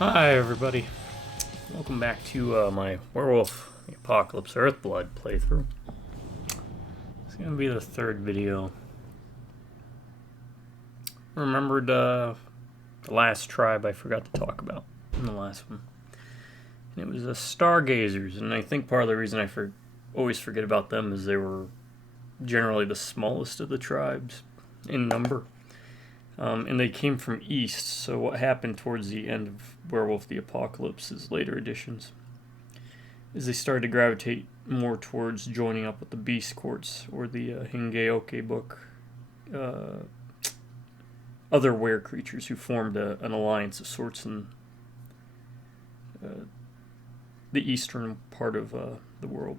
Hi everybody, welcome back to my Werewolf the Apocalypse Earthblood playthrough. It's going to be the third video. Remembered the last tribe I forgot to talk about in the last one. And it was the Stargazers, and I think part of the reason I always forget about them is they were generally the smallest of the tribes in number. And they came from east, so what happened towards the end of Werewolf the Apocalypse's later editions is they started to gravitate more towards joining up with the Beast Courts, or the Hingeoke book, other were creatures who formed an alliance of sorts in the eastern part of the world.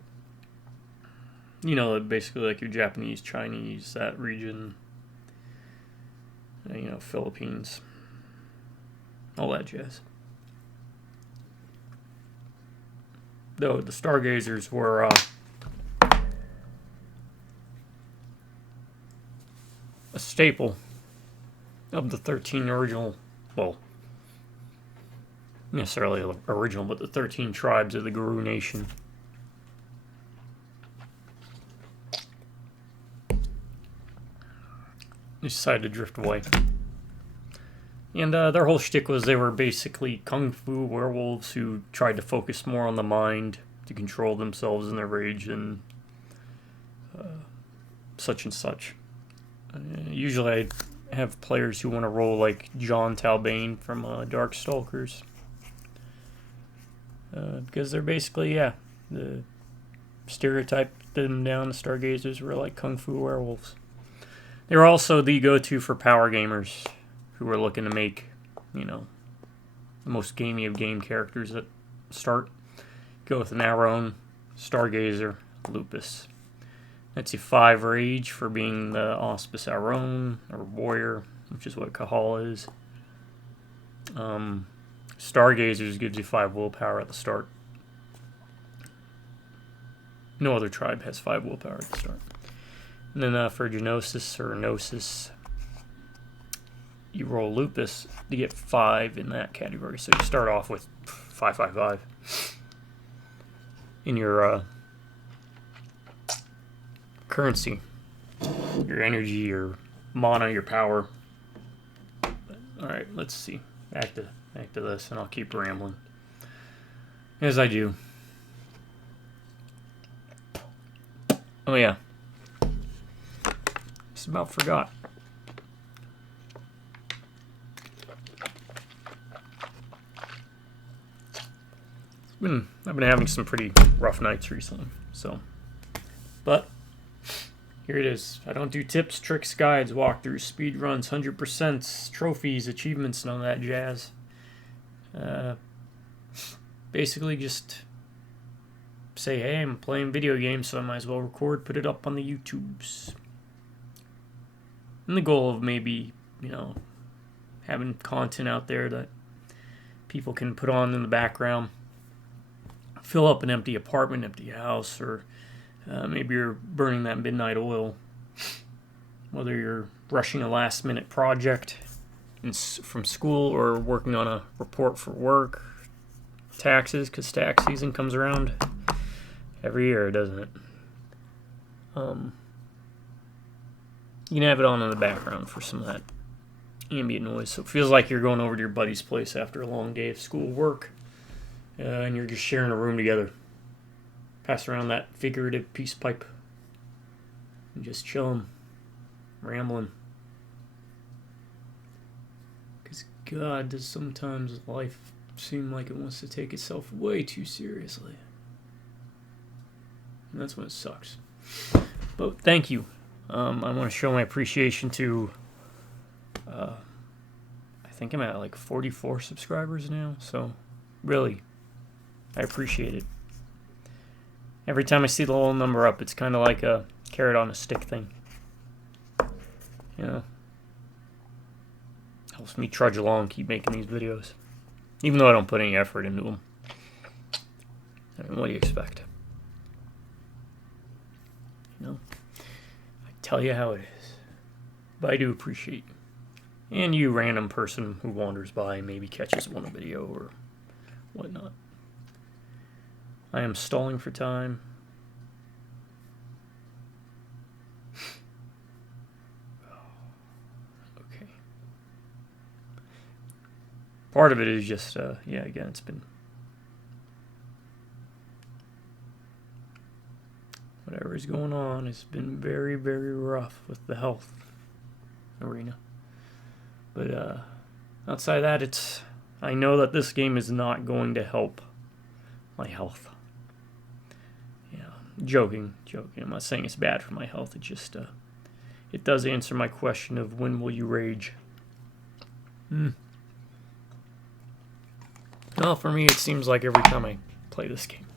You know, basically like your Japanese, Chinese, that region. You know, Philippines, all that jazz. Though the Stargazers were a staple of the 13 original, well, necessarily original, but the 13 tribes of the Guru Nation. They decided to drift away. And their whole shtick was they were basically kung fu werewolves who tried to focus more on the mind to control themselves and their rage and such and such. Usually I have players who want to roll like John Talbane from Darkstalkers. Because they're basically, the stereotype them down, the Stargazers were like kung fu werewolves. They were also the go-to for power gamers who were looking to make, you know, the most gamey of game characters at start. Go with an Aron, Stargazer, Lupus. That's your 5 rage for being the Auspice Aron, or Warrior, which is what Kahal is. Stargazers gives you 5 willpower at the start. No other tribe has 5 willpower at the start. And then for Genosis or Gnosis, you roll Lupus to get 5 in that category. So you start off with 5. In your currency, your energy, your mana, your power. Alright, let's see. Back to this, and I'll keep rambling. As I do. Oh yeah. Just about forgot. I've been having some pretty rough nights recently, so. But here it is. I don't do tips, tricks, guides, walkthroughs, speed runs, 100%, trophies, achievements, none of that jazz. Basically just say, hey, I'm playing video games, so I might as well record, put it up on the YouTubes. And the goal of maybe, you know, having content out there that people can put on in the background. Fill up an empty apartment, empty house, or maybe you're burning that midnight oil. Whether you're rushing a last-minute project from school or working on a report for work, taxes, because tax season comes around every year, doesn't it? You can have it on in the background for some of that ambient noise. So it feels like you're going over to your buddy's place after a long day of school work, and you're just sharing a room together. Pass around that figurative peace pipe and just chilling, rambling. Because God, does sometimes life seem like it wants to take itself way too seriously. And that's when it sucks. But thank you. I want to show my appreciation to, I think I'm at like 44 subscribers now, so really, I appreciate it. Every time I see the little number up, it's kind of like a carrot on a stick thing. You know, helps me trudge along, keep making these videos, even though I don't put any effort into them. I mean, what do you expect? You know, I tell you how it is. But I do appreciate you. And you random person who wanders by maybe catches one video or whatnot. I am stalling for time. Okay. Part of it is just, yeah, again, it's been... Whatever is going on has been very, very rough with the health arena. But outside of that, I know that this game is not going to help my health. Yeah, joking. I'm not saying it's bad for my health. It just it does answer my question of when will you rage. Well, for me, it seems like every time I play this game.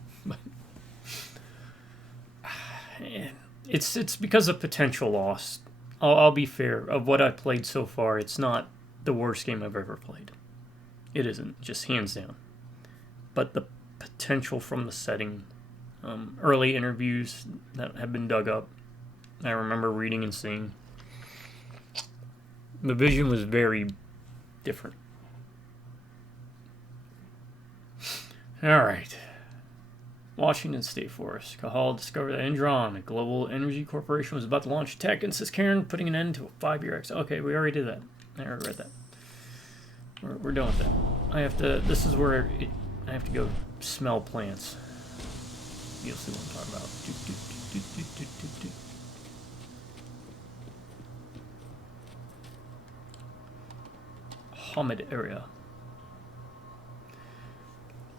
It's because of potential loss. I'll be fair. Of what I've played so far, it's not the worst game I've ever played. It isn't, just hands down. But the potential from the setting, early interviews that have been dug up, I remember reading and seeing. The vision was very different. Alright. Washington State Forest. Cahal discovered that Enron, a global energy corporation, was about to launch tech and Karen putting an end to a 5-year exit. Okay, we already did that. I already read that. We're done with that. I have to, this is where I have to go smell plants. You'll see what I'm talking about. Hamid area.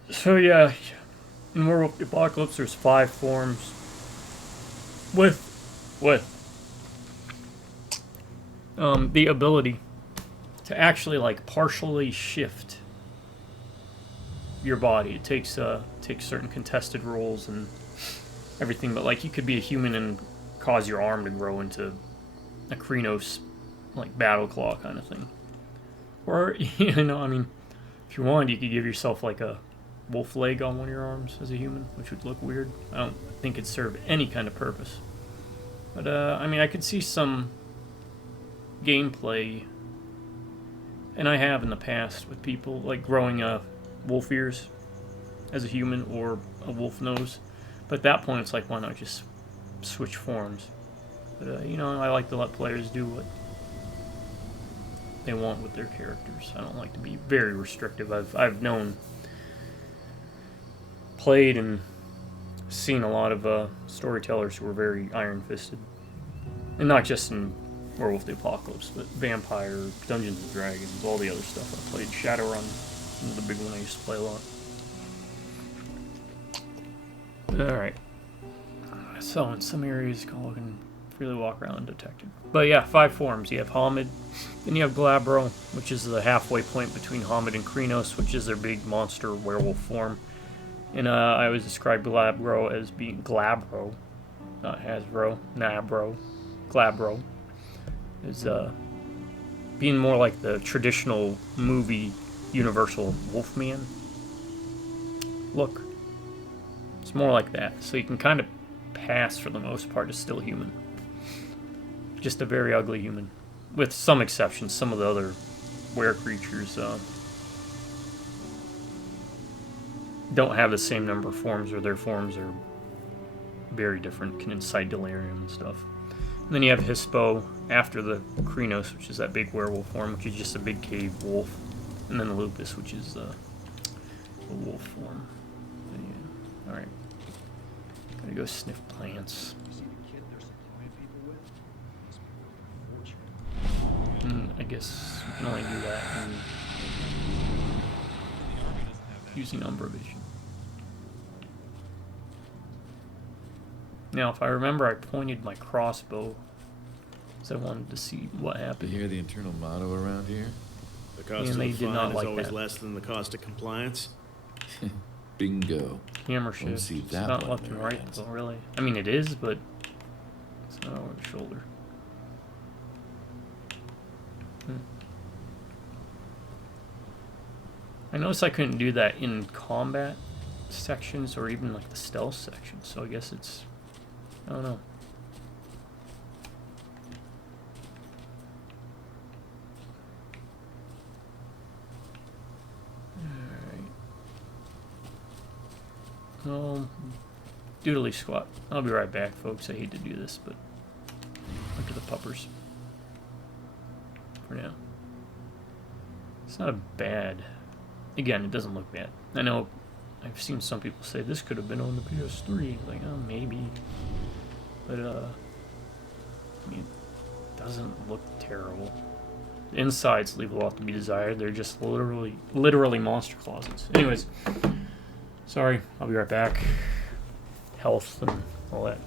So yeah, in Werewolf the Apocalypse, there's 5 forms with the ability to actually like partially shift your body. It takes certain contested roles and everything, but like you could be a human and cause your arm to grow into a Krynos like battle claw kind of thing. Or you know, I mean, if you wanted, you could give yourself like a wolf leg on one of your arms as a human, which would look weird. I don't think it'd serve any kind of purpose. But I mean, I could see some gameplay, and I have in the past with people like growing wolf ears as a human or a wolf nose. But at that point, it's like, why not just switch forms? But you know, I like to let players do what they want with their characters. I don't like to be very restrictive. I've played and seen a lot of storytellers who are very iron-fisted, and not just in Werewolf the Apocalypse, but Vampire, Dungeons and Dragons, all the other stuff I played. Shadowrun was the big one I used to play a lot. Alright. So in some areas, you can freely walk around undetected. But yeah, 5 forms. You have Hamid, then you have Glabro, which is the halfway point between Hamid and Krynos, which is their big monster werewolf form. And I always describe Glabro as being Glabro, not Hasbro, Nabro, Glabro, is being more like the traditional movie Universal Wolfman look. It's more like that, so you can kind of pass for the most part as still human. Just a very ugly human, with some exceptions. Some of the other were creatures don't have the same number of forms, or their forms are very different, can incite delirium and stuff. And then you have Hispo after the Krynos, which is that big werewolf form, which is just a big cave wolf. And then Lupus, which is the wolf form. So, yeah. Alright. Gotta go sniff plants. I guess you can only do that using Umbra Vision. Now, if I remember, I pointed my crossbow because I wanted to see what happened. You hear the internal motto around here? The cost of the fine is always less than the cost of compliance. Bingo. Camera shift. It's not left and right, though, really. I mean, it is, but it's not over the shoulder. I noticed I couldn't do that in combat sections or even like the stealth section, so I guess it's... I don't know. Oh, doodly squat. I'll be right back, folks. I hate to do this, but up to the puppers for now. It's not a bad. Again, it doesn't look bad. I know I've seen some people say this could have been on the PS3. Like, oh, maybe. But, I mean, it doesn't look terrible. The insides leave a lot to be desired. They're just literally monster closets. Anyways, sorry. I'll be right back. Health and all that.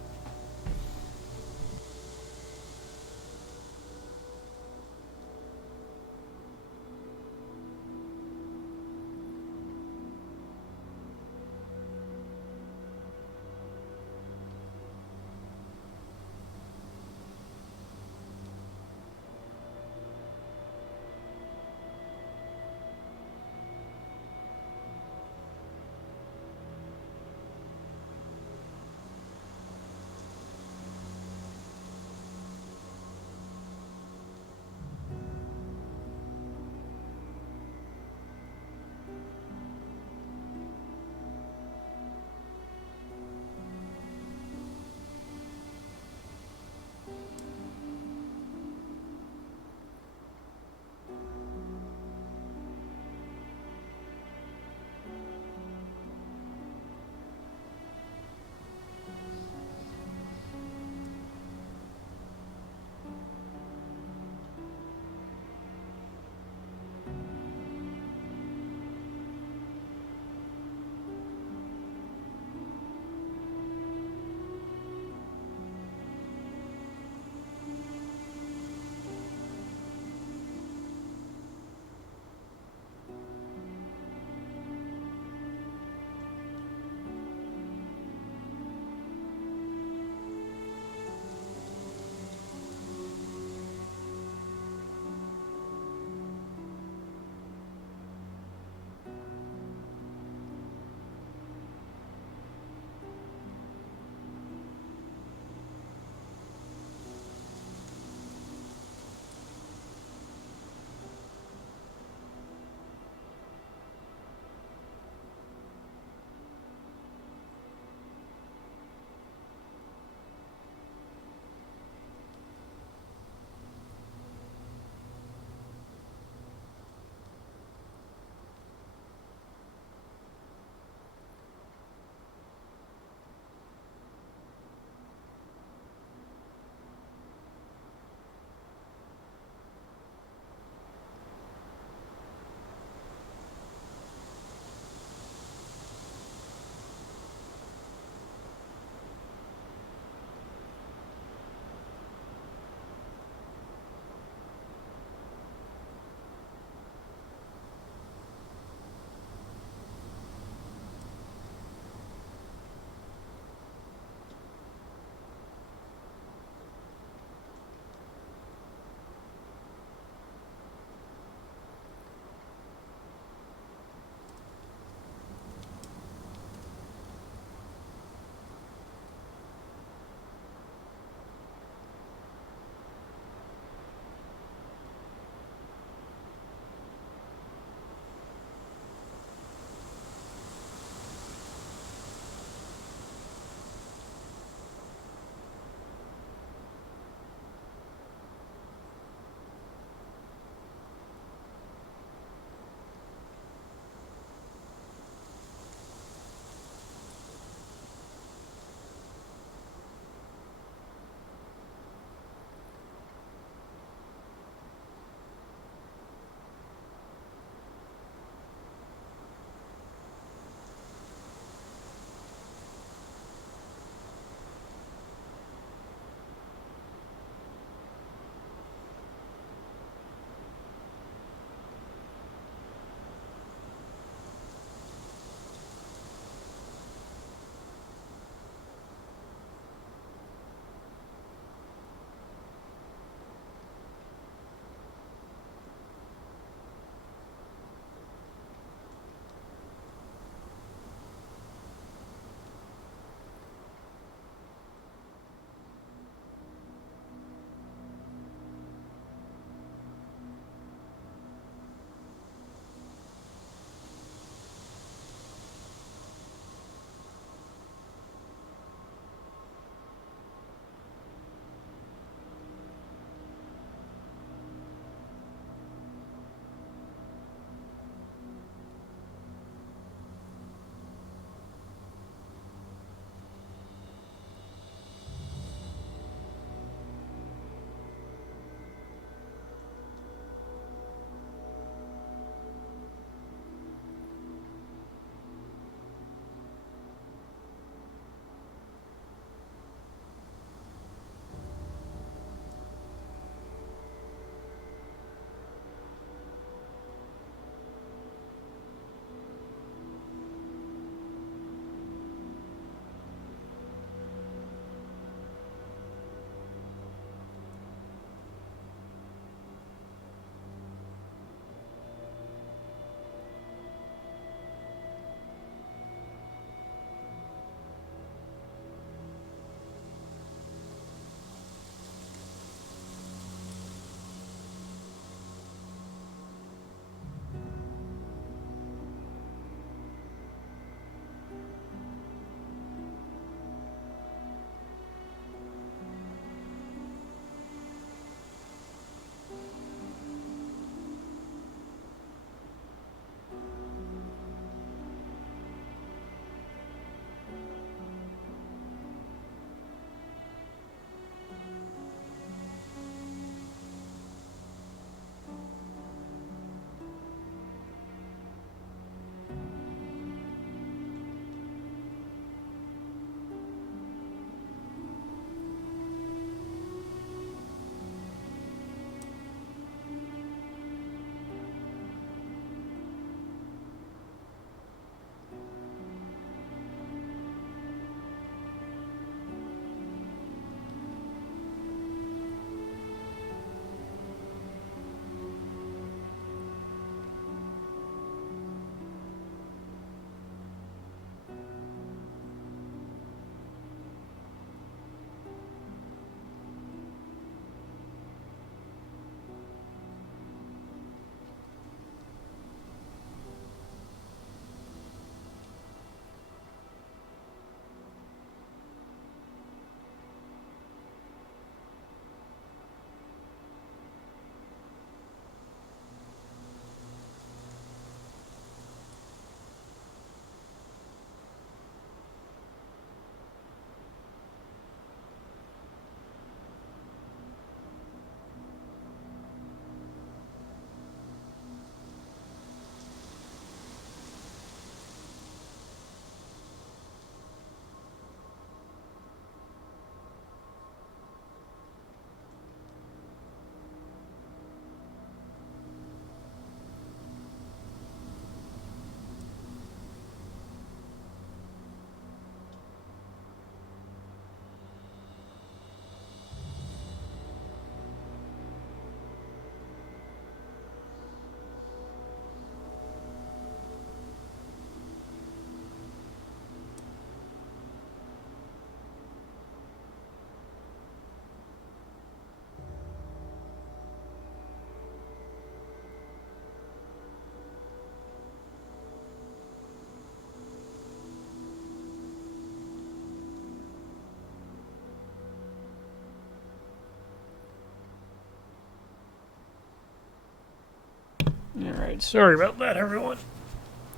Alright, sorry about that, everyone.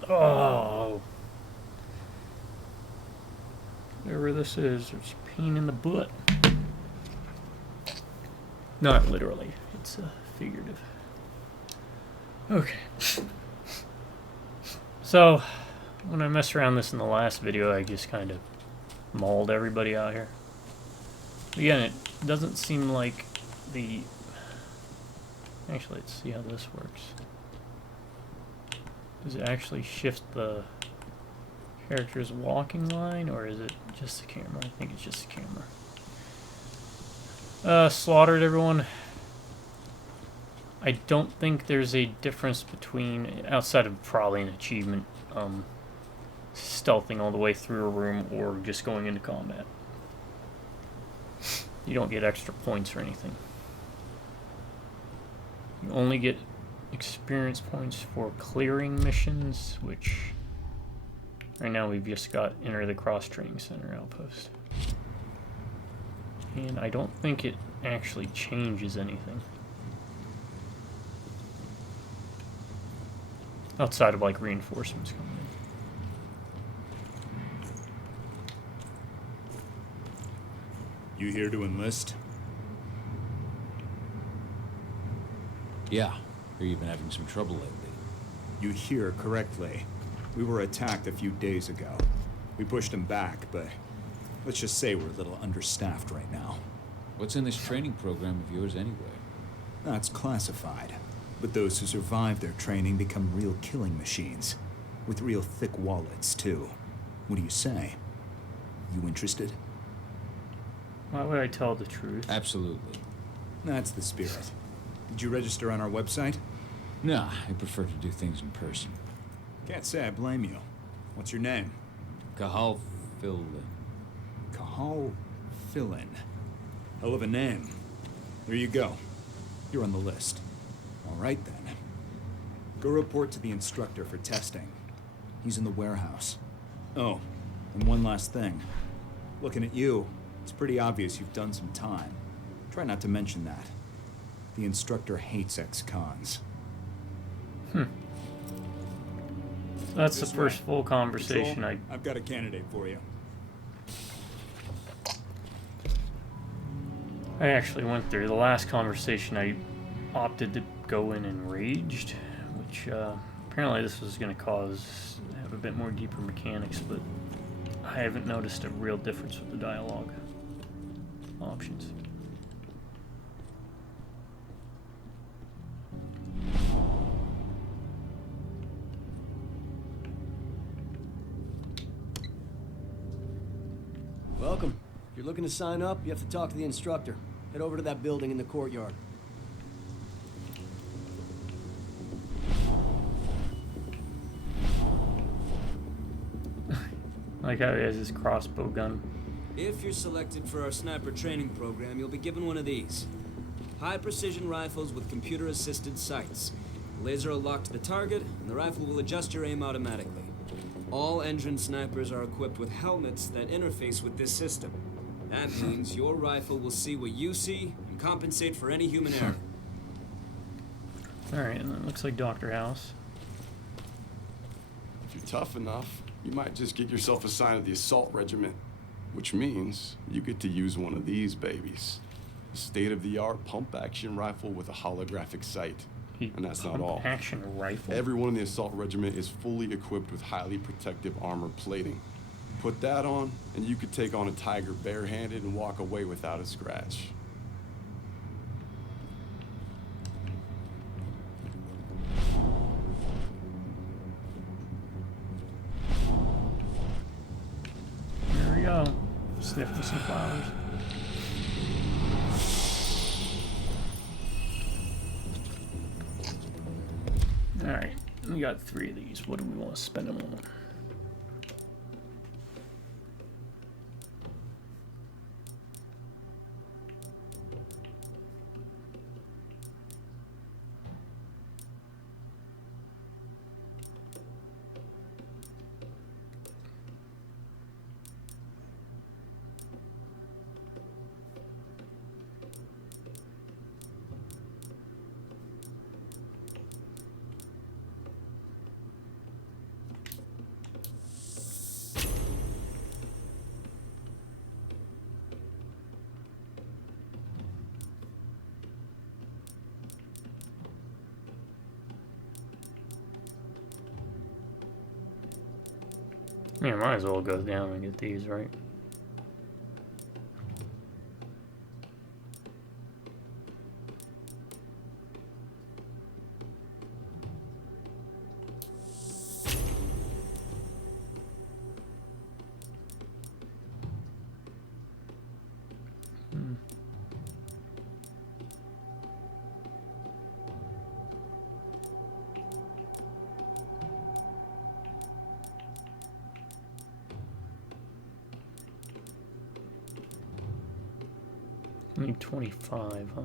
Oh. Whatever this is, it's a pain in the butt. Not literally, it's figurative. Okay. So, when I messed around this in the last video, I just kind of mauled everybody out here. Again, it doesn't seem like the... Actually, let's see how this works. Does it actually shift the character's walking line, or is it just the camera? I think it's just the camera. Slaughtered everyone. I don't think there's a difference between, outside of probably an achievement, stealthing all the way through a room or just going into combat. You don't get extra points or anything. You only get experience points for clearing missions, which right now we've just got enter the cross training center outpost. And I don't think it actually changes anything. Outside of like reinforcements coming in. You here to enlist? Yeah. Hear you've been having some trouble lately. You hear correctly. We were attacked a few days ago. We pushed them back, but let's just say we're a little understaffed right now. What's in this training program of yours anyway? That's classified. But those who survive their training become real killing machines. With real thick wallets, too. What do you say? You interested? Why would I tell the truth? Absolutely. That's the spirit. Did you register on our website? Nah, I prefer to do things in person. Can't say I blame you. What's your name? Cahal Fillin. Cahal Fillin. Hell of a name. There you go. You're on the list. All right, then. Go report to the instructor for testing. He's in the warehouse. Oh, and one last thing. Looking at you, it's pretty obvious you've done some time. Try not to mention that. The instructor hates ex-cons. That's the first full conversation Control, I've got a candidate for you. I actually went through. The last conversation I opted to go in enraged, which apparently this was going to have a bit more deeper mechanics, but I haven't noticed a real difference with the dialogue options. Welcome. If you're looking to sign up, you have to talk to the instructor. Head over to that building in the courtyard. Like how he has his crossbow gun. If you're selected for our sniper training program, you'll be given one of these. High-precision rifles with computer-assisted sights. The laser will lock to the target, and the rifle will adjust your aim automatically. All entrant snipers are equipped with helmets that interface with this system. That means your rifle will see what you see and compensate for any human error. Alright, and that looks like Dr. House. If you're tough enough, you might just get yourself assigned to the assault regiment, which means you get to use one of these babies. A state-of-the-art pump-action rifle with a holographic sight. And that's not all. Action rifle. Everyone in the assault regiment is fully equipped with highly protective armor plating. Put that on, and you could take on a tiger barehanded and walk away without a scratch. There we go. Sniffing some flowers. Alright, we got 3 of these. What do we want to spend them on? Yeah, might as well go down and get these, right? Need 25, huh?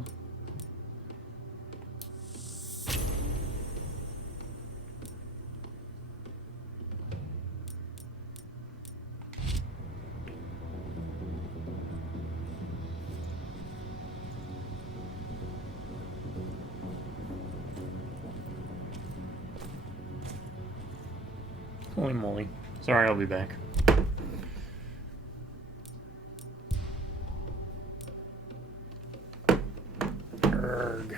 Holy moly. Sorry, I'll be back. Erg.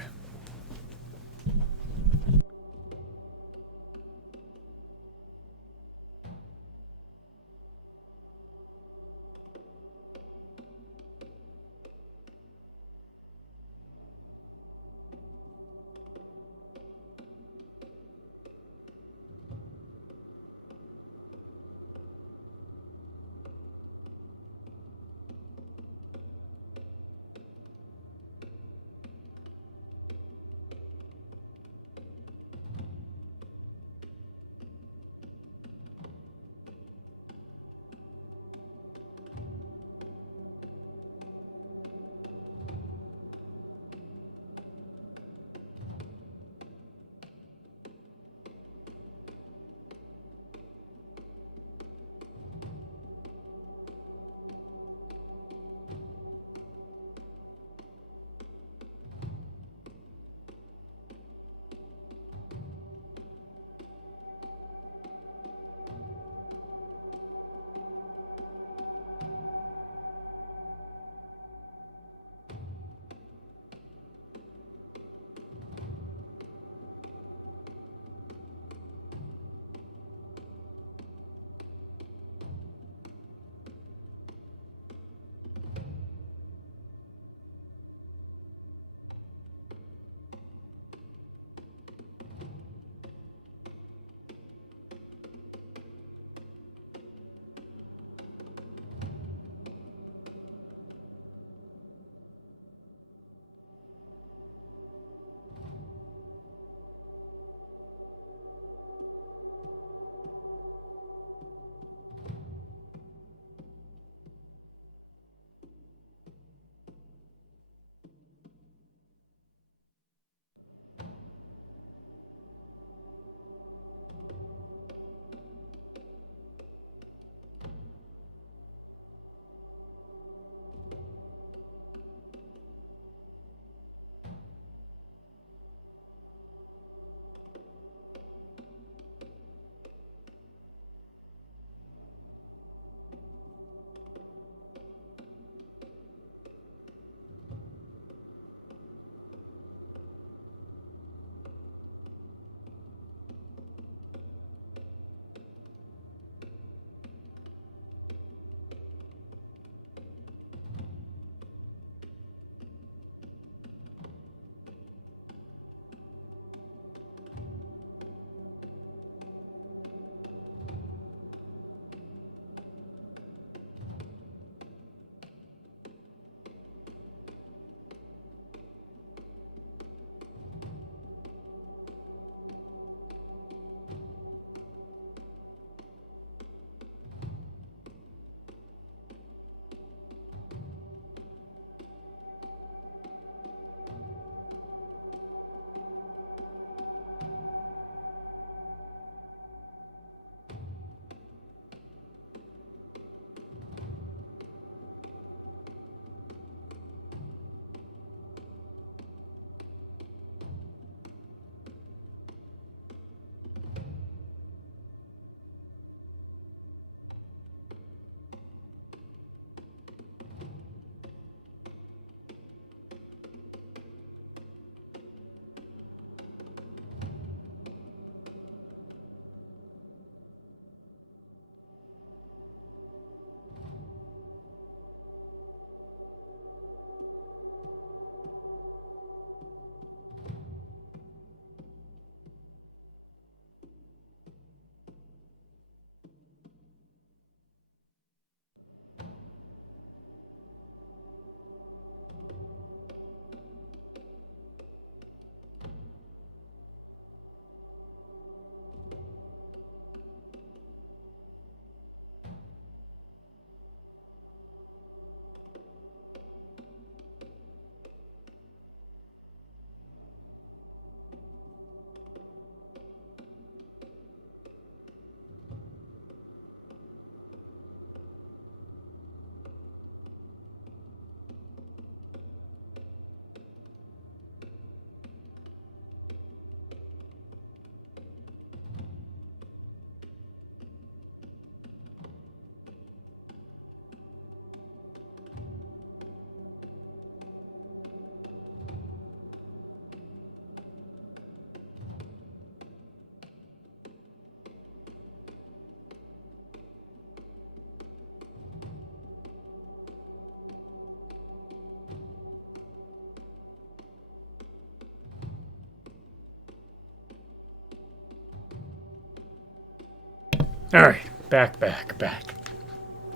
Alright, back.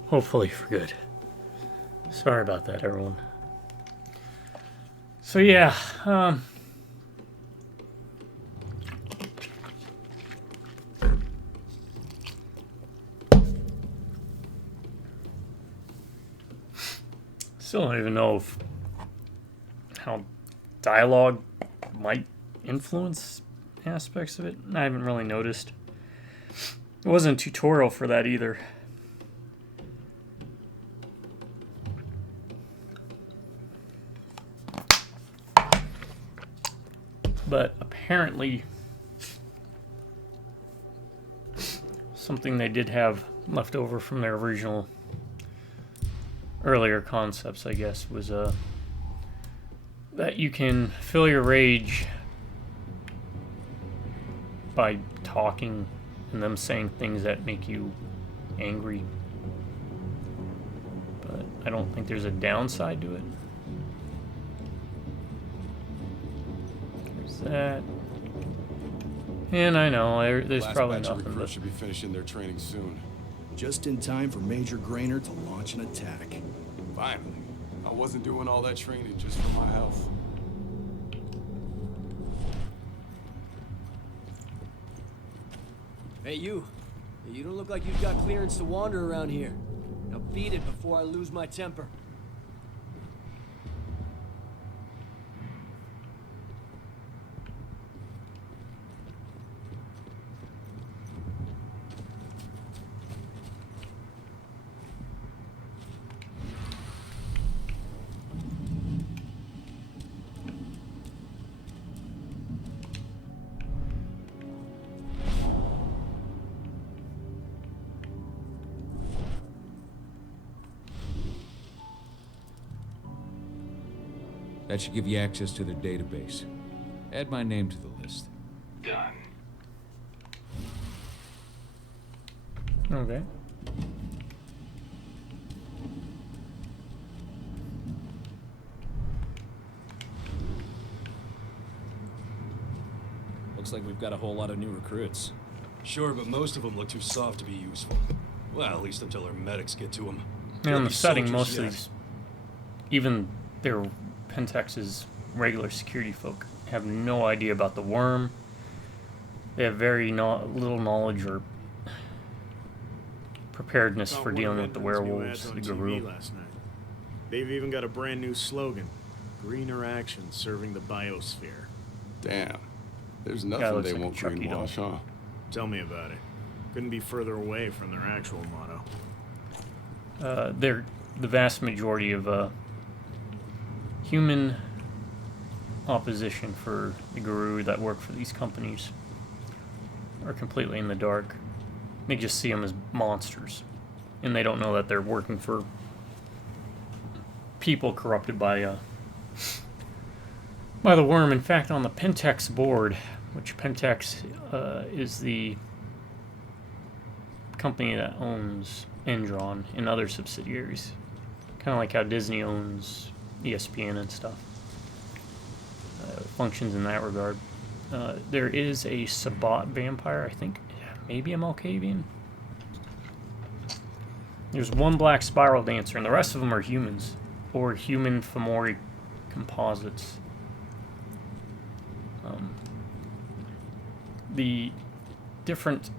Hopefully for good. Sorry about that, everyone. So yeah, still don't even know if how dialogue might influence aspects of it. I haven't really noticed. It wasn't a tutorial for that either. But apparently something they did have left over from their original earlier concepts, I guess, was that you can fill your rage by talking and them saying things that make you angry. But I don't think there's a downside to it. There's that. And I know there's Last probably batch of nothing. recruits should be finishing their training soon. Just in time for Major Grainer to launch an attack. Finally. I wasn't doing all that training just for my health. Hey, you. You don't look like you've got clearance to wander around here. Now beat it before I lose my temper. That should give you access to their database. Add my name to the list. Done. Okay. Looks like we've got a whole lot of new recruits. Sure, but most of them look too soft to be useful. Well, at least until our medics get to them. And in the setting, most of these, even their Pentex's regular security folk, have no idea about the worm. They have very little knowledge or preparedness for dealing with the werewolves, the guru. Last night. They've even got a brand new slogan: greener action serving the biosphere. Damn. There's Guy nothing looks they like a won't Chucky doll. greenwash, huh? Tell me about it. Couldn't be further away from their actual motto. They're the vast majority of human opposition for the guru that work for these companies are completely in the dark. They just see them as monsters, and they don't know that they're working for people corrupted by the worm. In fact, on the Pentex board, which Pentex is the company that owns Endron and other subsidiaries, kind of like how Disney owns ESPN and stuff. Functions in that regard. There is a Sabbat vampire, I think, maybe a Malkavian. There's one black spiral dancer, and the rest of them are humans, or human Fomori composites. The different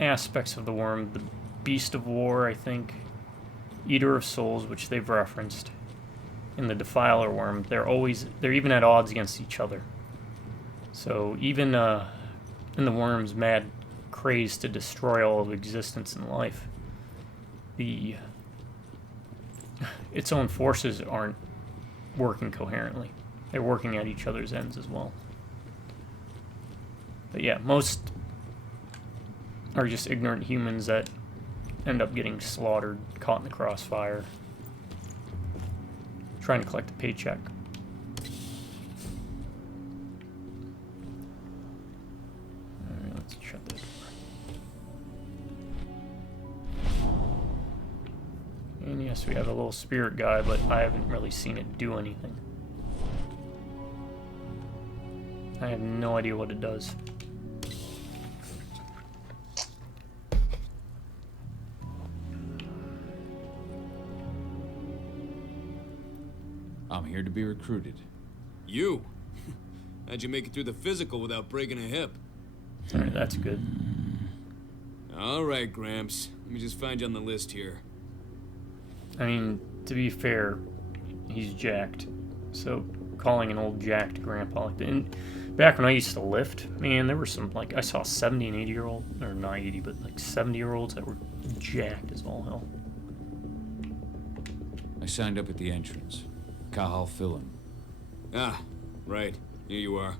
aspects of the worm, the Beast of War, I think, Eater of Souls, which they've referenced, and the Defiler worm, they're even at odds against each other. So even in the worm's mad craze to destroy all of existence and life, its own forces aren't working coherently. They're working at each other's ends as well. But yeah, most are just ignorant humans that end up getting slaughtered, caught in the crossfire, trying to collect a paycheck. Alright, let's shut this door. And yes, we have a little spirit guy, but I haven't really seen it do anything. I have no idea what it does. I'm here to be recruited. You? How'd you make it through the physical without breaking a hip? Alright, that's good. All right, Gramps. Let me just find you on the list here. I mean, to be fair, he's jacked. So calling an old jacked grandpa like that. And back when I used to lift, man, there were some, like, I saw 70 and 80-year-old, or not 80, but like 70-year-olds that were jacked as all hell. I signed up at the entrance. Cahal Philin. Ah, right. Here you are.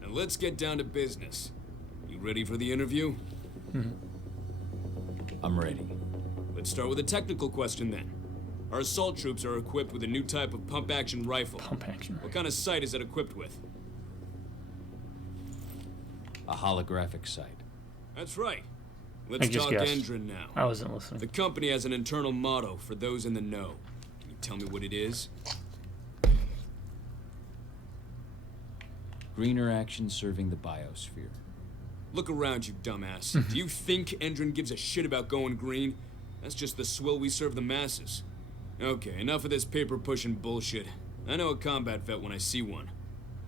Now let's get down to business. You ready for the interview? I'm ready. Let's start with a technical question then. Our assault troops are equipped with a new type of pump-action rifle. Pump-action What kind of sight is it equipped with? A holographic sight. That's right. I Let's just talk guessed. engine now. I wasn't listening. The company has an internal motto for those in the know. Can you tell me what it is? Greener action serving the biosphere. Look around, you dumbass. Do you think Endron gives a shit about going green? That's just the swill we serve the masses. Okay, enough of this paper-pushing bullshit. I know a combat vet when I see one.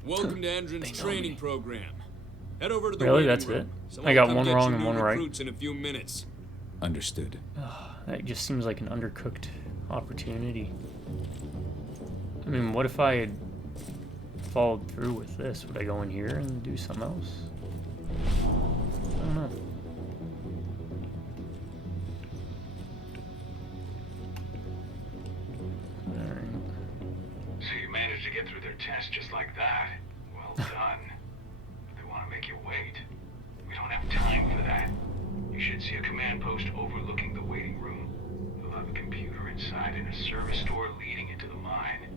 Welcome to Endron's training program. Head over to the Really? waiting That's room. it? Someone I got will come one get wrong you and new one right. recruits in a few minutes. Understood. That just seems like an undercooked opportunity. I mean, what if I had followed through with this? Would I go in here and do something else? I don't know. Alright. So you managed to get through their test just like that. Well done. But they want to make you wait. We don't have time for that. You should see a command post overlooking the waiting room. You'll have a computer inside and a service door leading into the mine.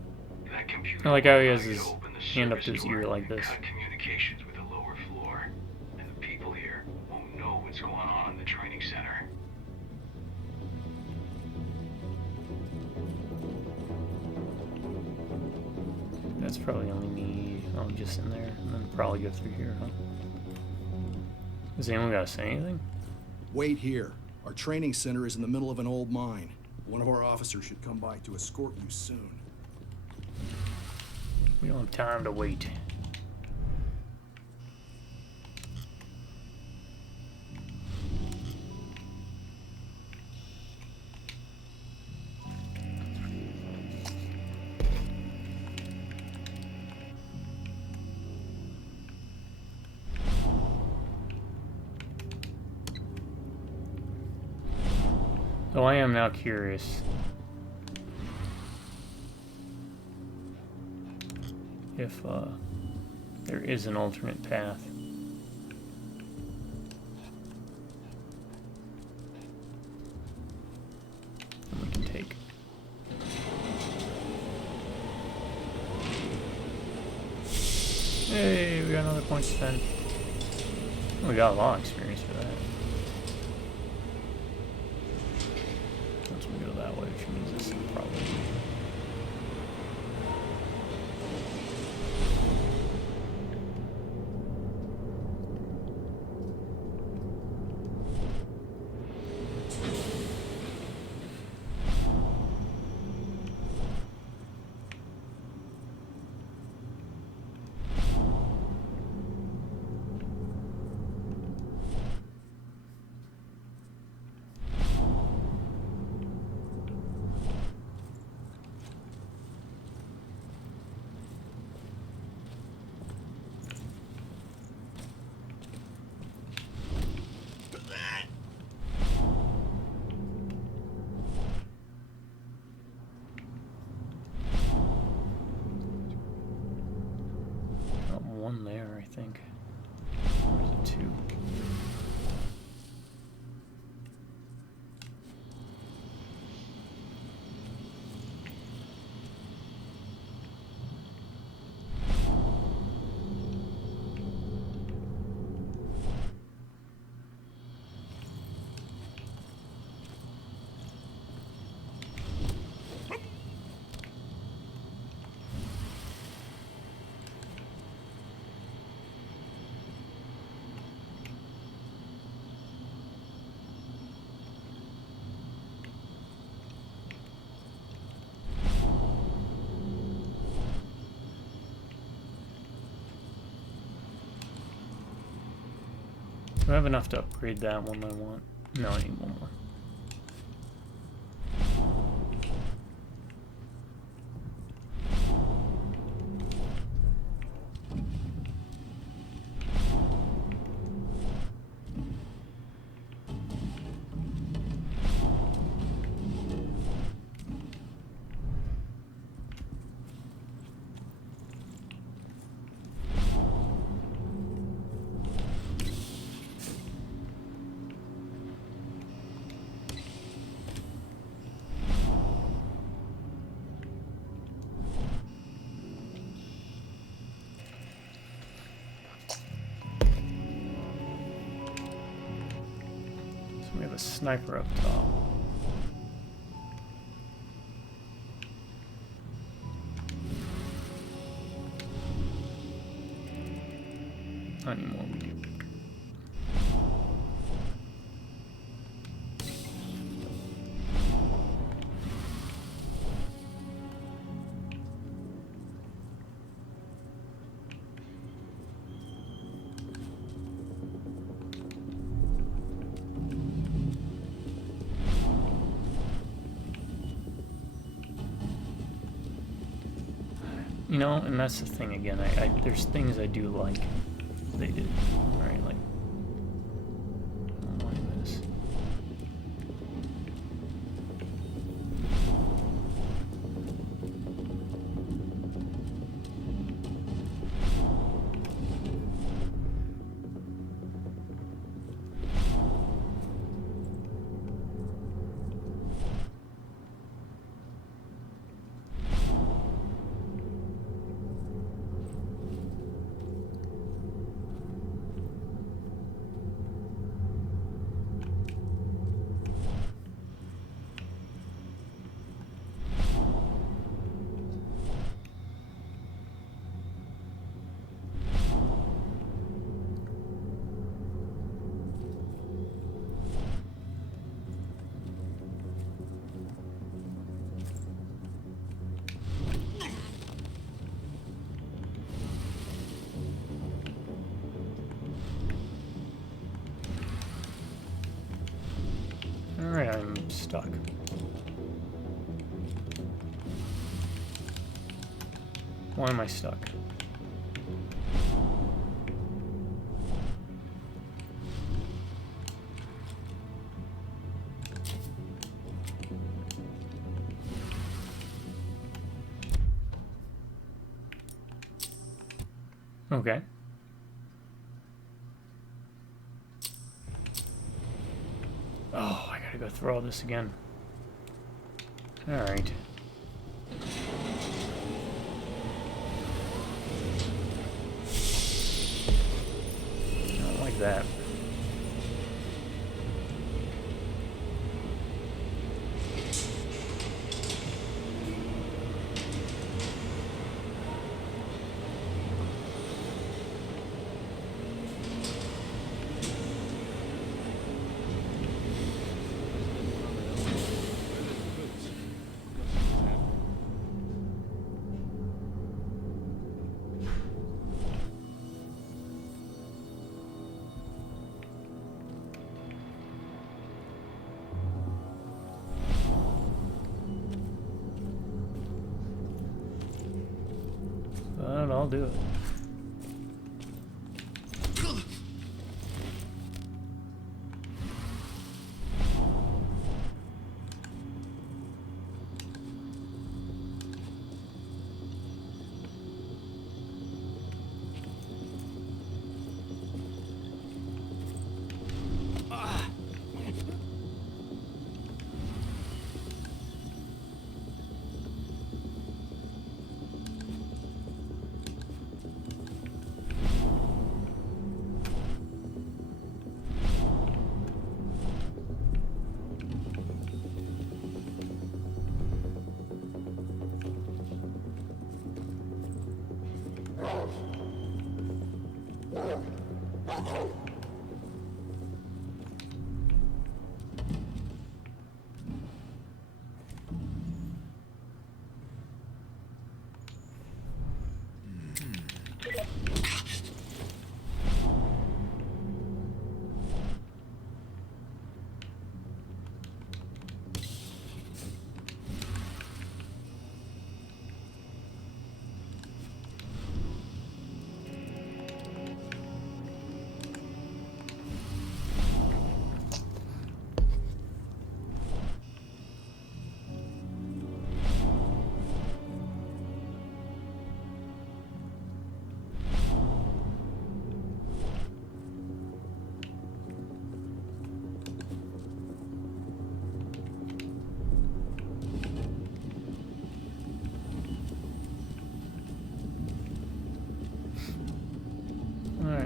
That computer I like how he will has allow you his to open the hand up to service his ear door like and this. cut communications with the lower floor. And the people here won't know what's going on in the training center. That's probably only me. Oh, just in there. And then probably go through here, huh? Does anyone gotta say anything? Wait here. Our training center is in the middle of an old mine. One of our officers should come by to escort you soon. We don't have time to wait. So I am now curious if there is an alternate path. That we can take. Hey, we got another point to spend. We got a lot of experience for that. Once we go that way, which means this is probably. Do I have enough to upgrade that one I want? No, I need one more. We have a sniper up top. Not anymore, we do. You know, and that's the thing again. There's things I do like they did. All right, like I don't like this. Alright, I'm stuck. Why am I stuck? Okay. Oh, I gotta go through all this again. Alright. I don't like that. But I'll do it.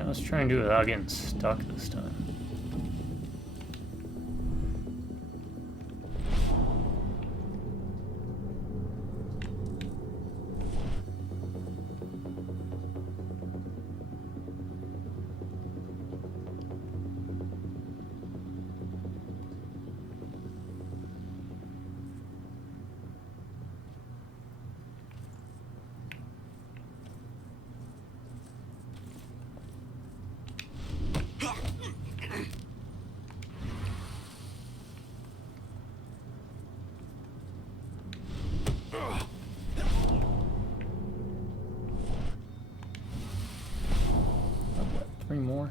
Let's try and do it without getting stuck this time. Three more.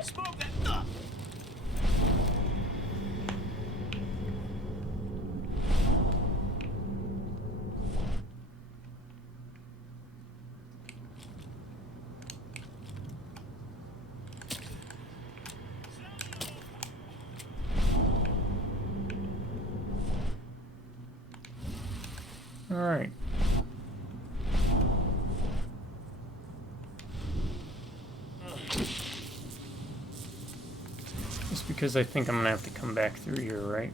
Smoke that! All right. Just because I think I'm gonna have to come back through here, right?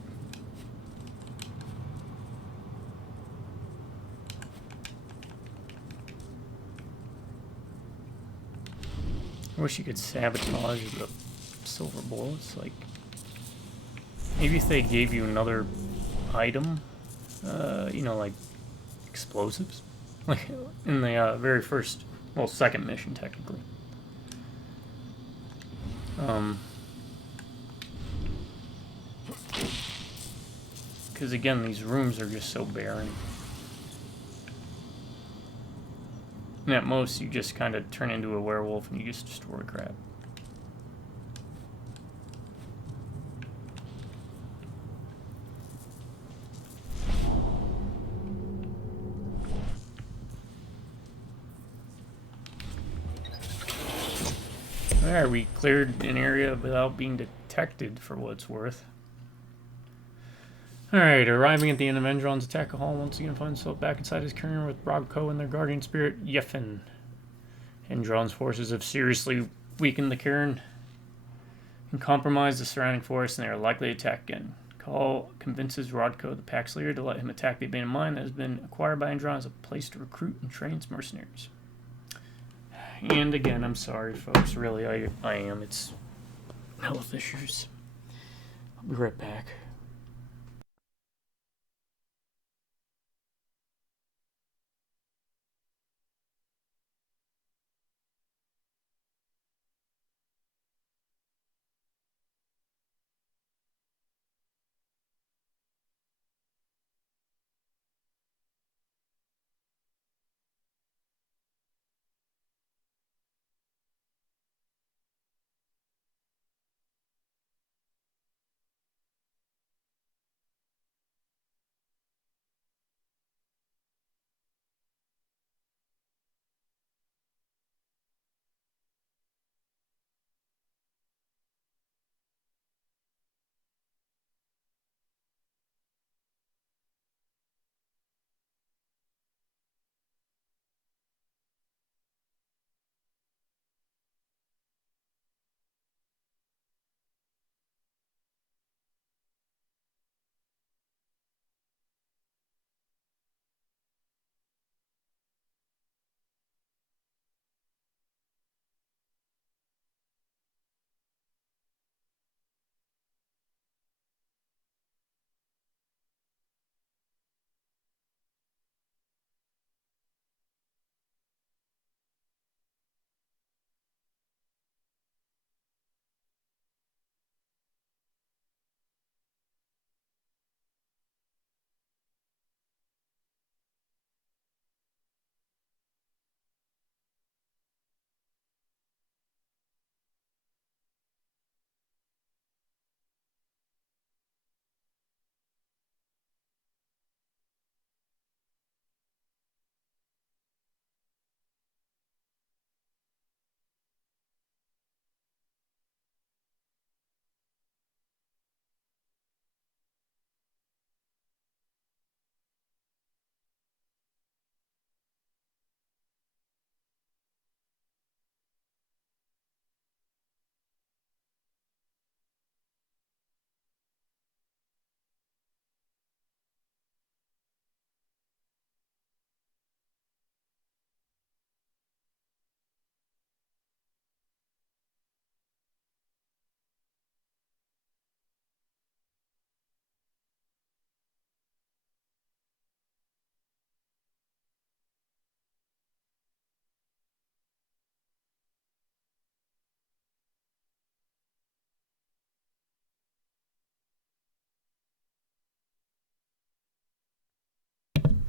I wish you could sabotage the silver bullets. Like, maybe if they gave you another item, you know, like explosives, like in the very first, well, second mission technically. Because again, these rooms are just so barren. And at most, you just kind of turn into a werewolf and you just destroy crap. Alright, we cleared an area without being detected, for what it's worth. Alright, arriving at the end of Endron's attack hall, once again finds himself back inside his cairn with Brogco and their guardian spirit, Yefin. Endron's forces have seriously weakened the cairn and compromised the surrounding forest, and they are likely to attack again. Call convinces Rodko, the pack's leader, to let him attack the abandoned mine that has been acquired by Endron as a place to recruit and train its mercenaries. And again, I'm sorry, folks. Really, I am. It's health issues. I'll be right back.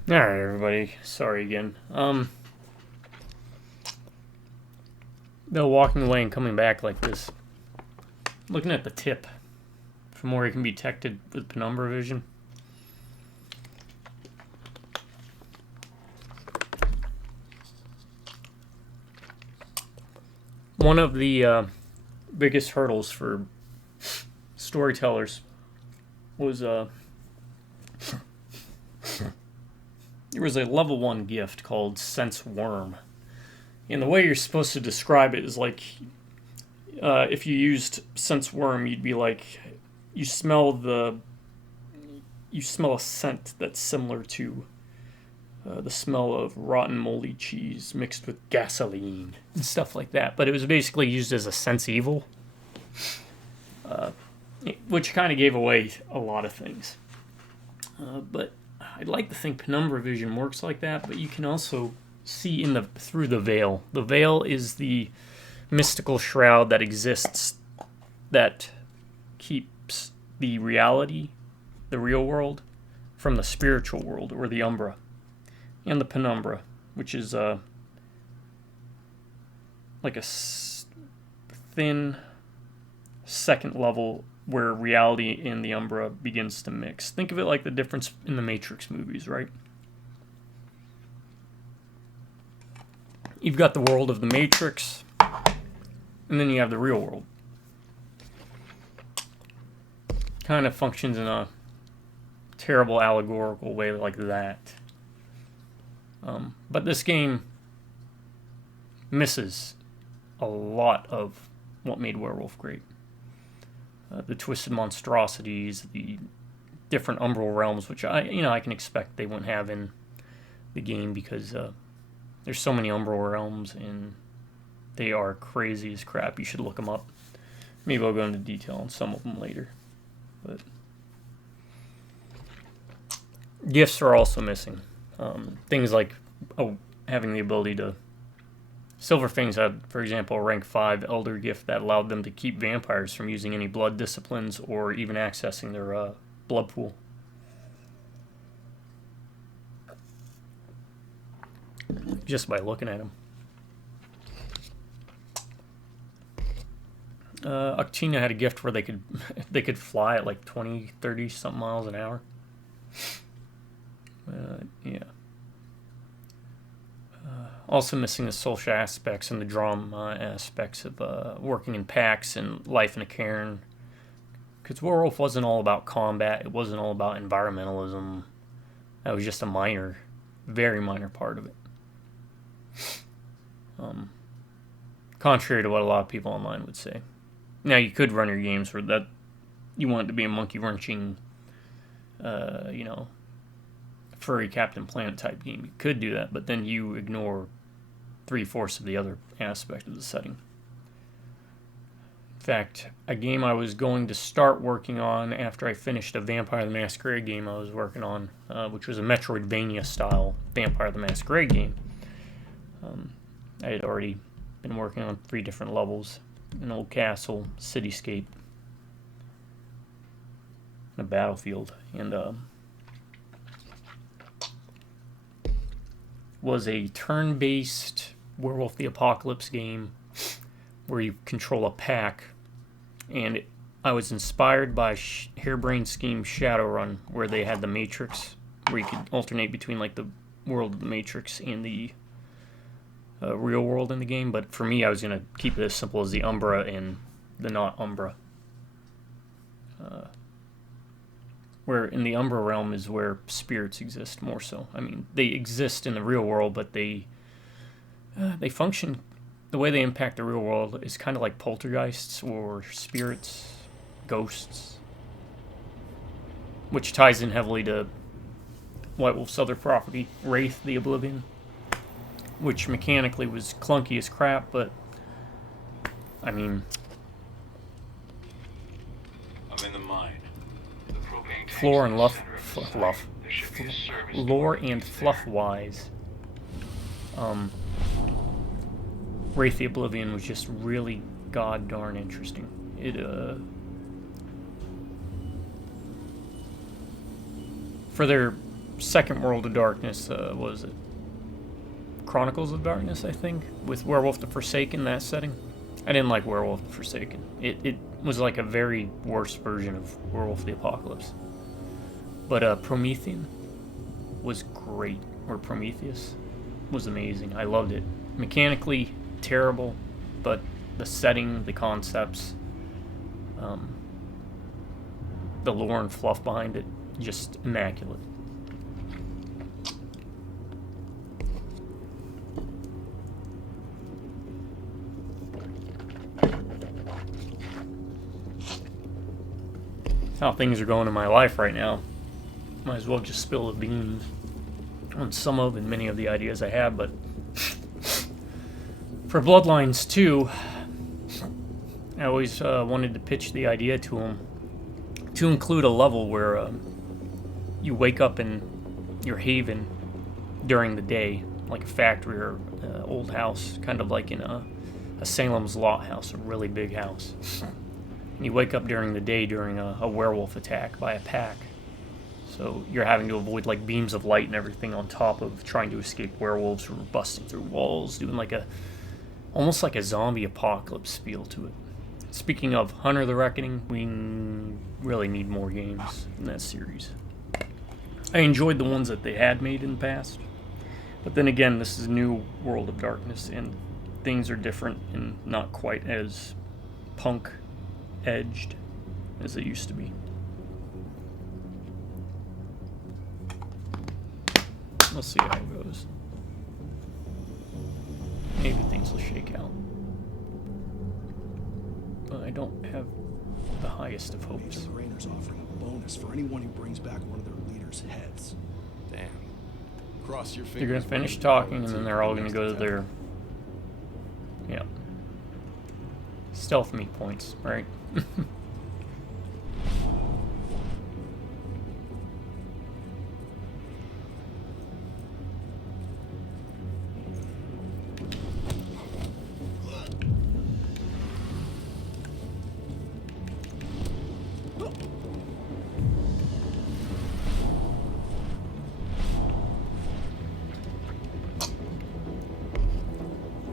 Alright, everybody. Sorry again. Though walking away and coming back like this, looking at the tip from where it can be detected with penumbra vision. One of the biggest hurdles for storytellers was there was a level 1 gift called Sense Worm. And the way you're supposed to describe it is like if you used Sense Worm, you'd be like, you smell a scent that's similar to the smell of rotten moldy cheese mixed with gasoline and stuff like that. But it was basically used as a sense evil, which kind of gave away a lot of things. But I'd like to think penumbra vision works like that, but you can also see through the veil. The veil is the mystical shroud that exists that keeps the reality, the real world, from the spiritual world, or the umbra. And the penumbra, which is like a thin second level where reality and the umbra begins to mix. Think of it like the difference in the Matrix movies, right? You've got the world of the Matrix, and then you have the real world. Kind of functions in a terrible allegorical way like that. But this game misses a lot of what made Werewolf great. The twisted monstrosities, the different umbral realms, which I can expect they wouldn't have in the game because there's so many umbral realms and they are crazy as crap. You should look them up. Maybe I'll go into detail on some of them later. But gifts are also missing. Things like having the ability to... Silverfangs had, for example, a rank 5 Elder gift that allowed them to keep vampires from using any blood disciplines or even accessing their blood pool. Just by looking at them. Actina had a gift where they could fly at like 20, 30 something miles an hour. Yeah. Also missing the social aspects and the drama aspects of working in packs and life in a cairn. Because Werewolf wasn't all about combat. It wasn't all about environmentalism. That was just a minor, very minor part of it. Contrary to what a lot of people online would say. Now, you could run your games where that you want it to be a monkey-wrenching, furry Captain Planet type game. You could do that, but then you ignore 3/4 of the other aspect of the setting. In fact, a game I was going to start working on after I finished a Vampire the Masquerade game I was working on, which was a Metroidvania-style Vampire the Masquerade game. I had already been working on 3 different levels. An old castle, cityscape, and a battlefield. And was a turn-based Werewolf the Apocalypse game where you control a pack. And I was inspired by Harebrained Scheme Shadowrun, where they had the Matrix, where you could alternate between like the world of the Matrix and the real world in the game. But for me, I was going to keep it as simple as the Umbra and the not Umbra. Where in the Umbra realm is where spirits exist more so. I mean, they exist in the real world, but they function... The way they impact the real world is kind of like poltergeists or spirits, ghosts, which ties in heavily to White Wolf's other property, Wraith the Oblivion, which mechanically was clunky as crap, but I mean, I'm in the mine. lore and fluff wise, Wraith the Oblivion was just really god darn interesting. It for their second World of Darkness, what was it? Chronicles of Darkness, I think, with Werewolf the Forsaken, that setting. I didn't like Werewolf the Forsaken. It was like a very worse version of Werewolf the Apocalypse. But Promethean was great, or Prometheus was amazing. I loved it. Mechanically terrible, but the setting, the concepts, the lore and fluff behind it, just immaculate. How things are going in my life right now. Might as well just spill the beans on some of and many of the ideas I have, but for Bloodlines 2, I always wanted to pitch the idea to him to include a level where you wake up in your haven during the day, like a factory or old house, kind of like in a Salem's Lot house, a really big house. And you wake up during the day during a werewolf attack by a pack. So you're having to avoid like beams of light and everything on top of trying to escape werewolves who are busting through walls, doing like almost like a zombie apocalypse feel to it. Speaking of Hunter the Reckoning, we really need more games in that series. I enjoyed the ones that they had made in the past, but then again, this is new World of Darkness, and things are different and not quite as punk-edged as they used to be. We'll see how it goes. Maybe things will shake out. But I don't have the highest of hopes. Major Rainer's offering a bonus for anyone who brings back one of their leaders' heads. Damn. Cross your fingers. They're gonna finish talking and then they're all gonna go to their... Yeah. Stealth meat points, right?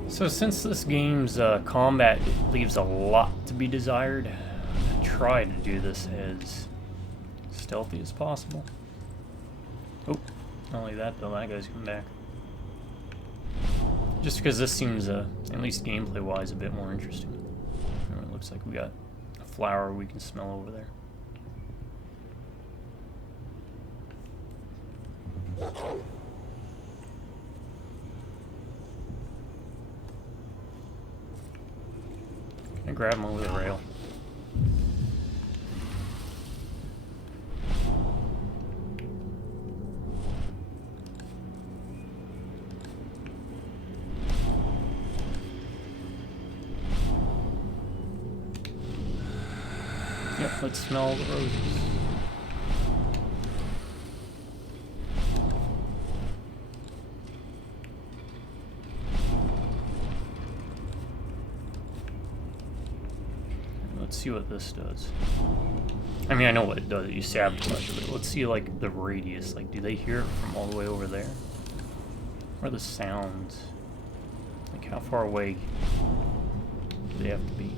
So since this game's combat leaves a lot to be desired, I'm gonna try to do this as stealthy as possible. Oh, not only that though, that guy's coming back. Just because this seems, at least gameplay-wise, a bit more interesting. It looks like we got a flower we can smell over there. I grab him over the rail. Yep, let's smell the roses. Let's see what this does. I mean, I know what it does. You sabotage it, but let's see, like, the radius. Like, do they hear it from all the way over there? Or the sounds? Like, how far away do they have to be?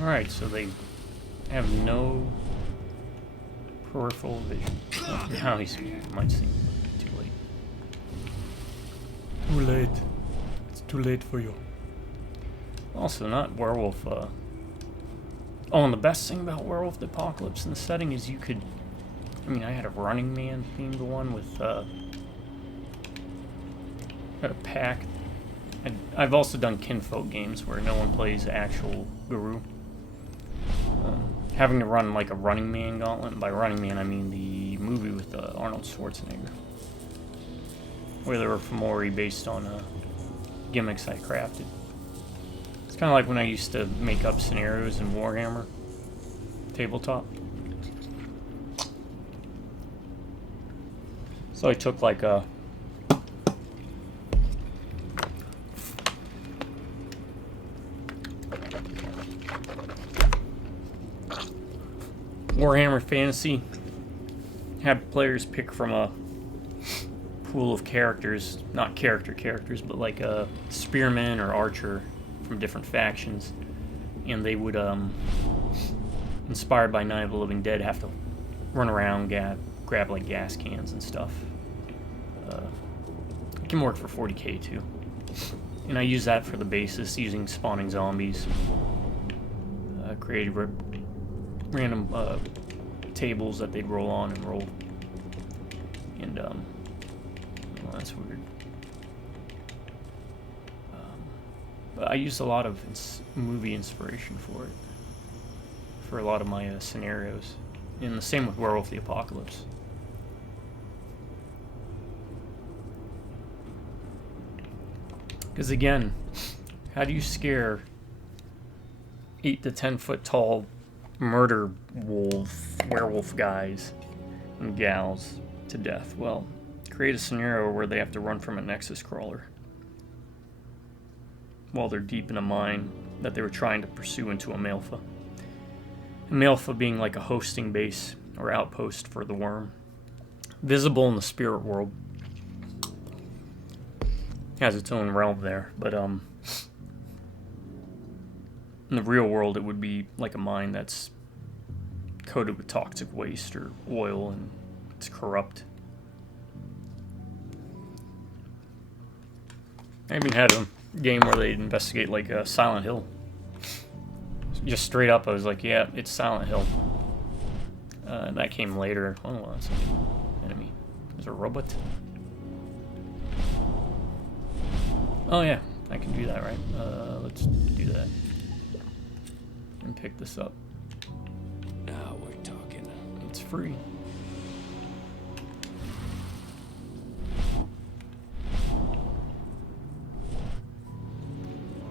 Alright, so they have no peripheral vision. Oh, now he might seem too late. Too late. It's too late for you. Also, not Werewolf. Oh, and the best thing about Werewolf the Apocalypse in the setting is you could... I mean, I had a Running Man themed one with... had a pack I've also done kinfolk games where no one plays actual guru. Having to run like a Running Man gauntlet, and by Running Man I mean the movie with Arnold Schwarzenegger, where there were Fomori based on gimmicks I crafted. It's kind of like when I used to make up scenarios in Warhammer tabletop. So I took like a Warhammer Fantasy, had players pick from a pool of characters, not characters, but like a spearman or archer from different factions, and they would, inspired by Night of the Living Dead, have to run around, grab like gas cans and stuff. It can work for 40k too. And I use that for the basis, using spawning zombies. Created random tables that they'd roll on and roll. And, well, that's weird. But I used a lot of movie inspiration for it. For a lot of my scenarios. And the same with Werewolf the Apocalypse. Because again, how do you scare 8 to 10 foot tall murder werewolf guys and gals to death? Well, create a scenario where they have to run from a Nexus crawler while they're deep in a mine that they were trying to pursue into a Malfa. A Malfa being like a hosting base or outpost for the worm, visible in the spirit world. Has its own realm there, but in the real world it would be like a mine that's coated with toxic waste or oil and it's corrupt. I even had a game where they'd investigate like Silent Hill. Just straight up I was like, yeah, it's Silent Hill. And that came later. Oh, well, that's an enemy. There's a robot. Oh yeah, I can do that, right? Let's do that. And pick this up. Now we're talking. It's free.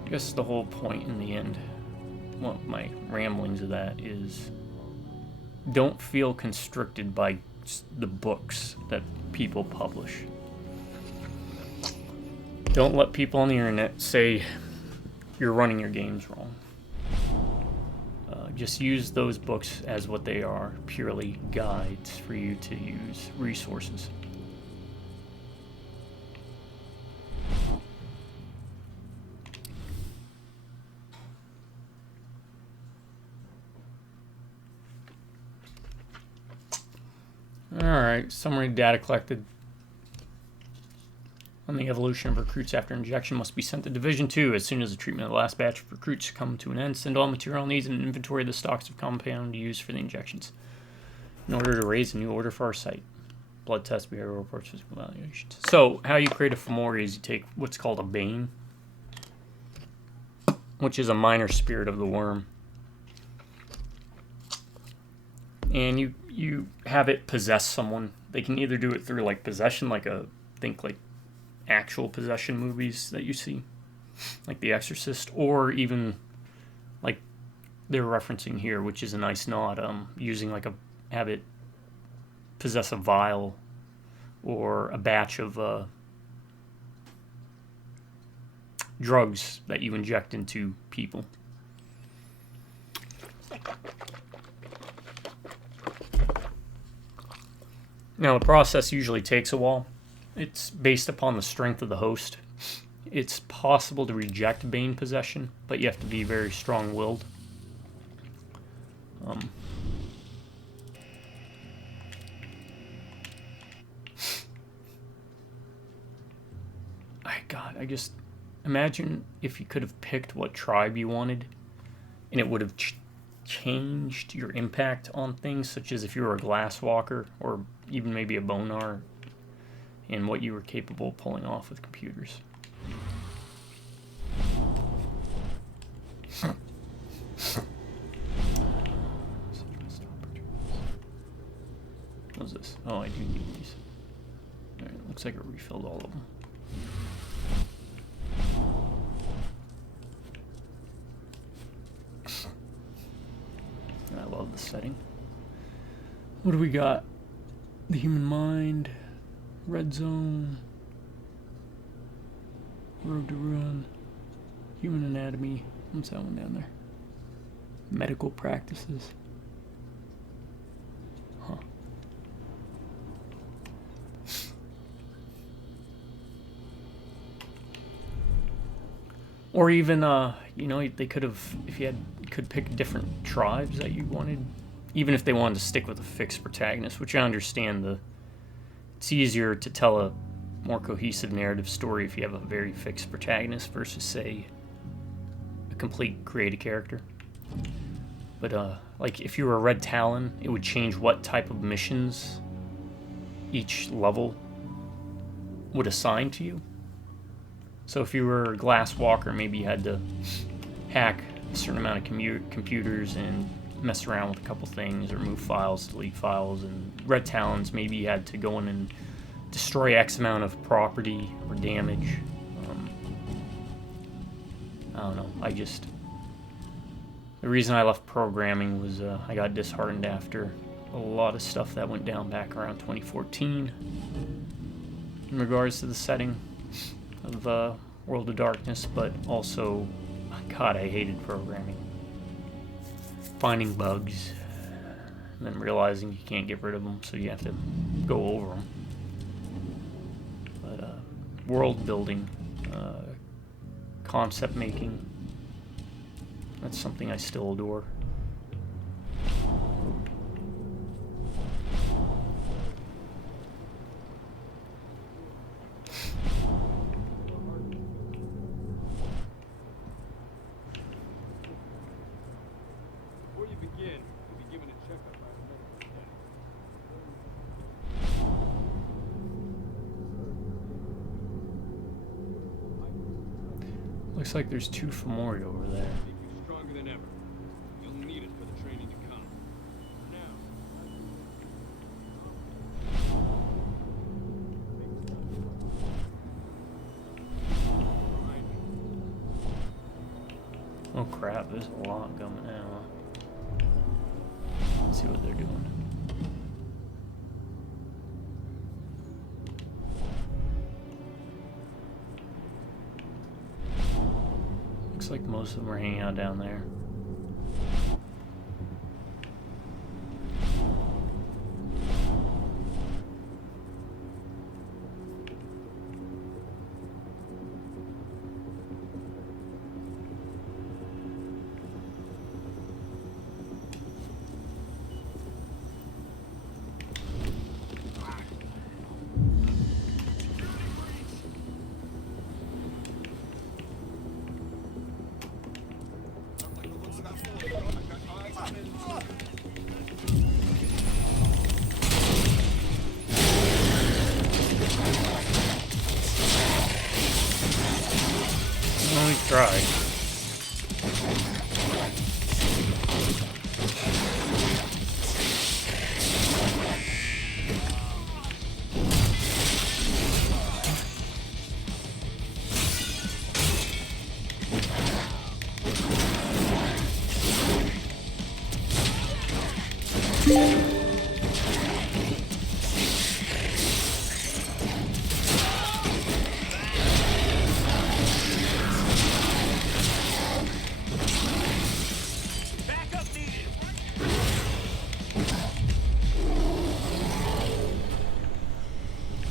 I guess the whole point in the end, well, my ramblings of that is, don't feel constricted by the books that people publish. Don't let people on the internet say you're running your games wrong. Just use those books as what they are, purely guides for you to use, resources. Alright, summary data collected on the evolution of recruits after injection must be sent to Division 2 as soon as the treatment of the last batch of recruits come to an end. Send all material needs and inventory of the stocks of compound used for the injections in order to raise a new order for our site. Blood tests, behavioral reports, physical evaluations. So, how you create a Fomori is you take what's called a Bane, which is a minor spirit of the worm, and you have it possess someone. They can either do it through like possession, like like actual possession movies that you see, like The Exorcist, or even like they're referencing here, which is a nice nod, using like have it possess a vial or a batch of drugs that you inject into people. Now the process usually takes a while. It's based upon the strength of the host. It's possible to reject Bane possession, but you have to be very strong-willed. I just imagine if you could have picked what tribe you wanted, and it would have changed your impact on things, such as if you were a Glasswalker or even maybe a Bonar, and what you were capable of pulling off with computers. What's this? Oh, I do need these. Alright, looks like I refilled all of them. I love the setting. What do we got? The human mind, red zone, road to ruin, human anatomy. What's that one down there? Medical practices. Huh. Or even, you know, they could have, if you could pick different tribes that you wanted, even if they wanted to stick with a fixed protagonist, which I understand it's easier to tell a more cohesive narrative story if you have a very fixed protagonist versus, say, a complete created character. But, like, if you were a Red Talon, it would change what type of missions each level would assign to you. So if you were a Glass Walker, maybe you had to hack a certain amount of computers and mess around with a couple things, or move files, delete files. And Red Talons, maybe you had to go in and destroy X amount of property or damage. I don't know. The reason I left programming was I got disheartened after a lot of stuff that went down back around 2014 in regards to the setting of World of Darkness, but also, God, I hated programming. Finding bugs, and then realizing you can't get rid of them, so you have to go over them. But world building, concept making, that's something I still adore. Looks like there's 2 Fomori over there. Stronger than ever. You'll need it for the training to come. Oh crap, there's a lot coming out. Let's see what they're doing. Looks like most of them are hanging out down there. Try.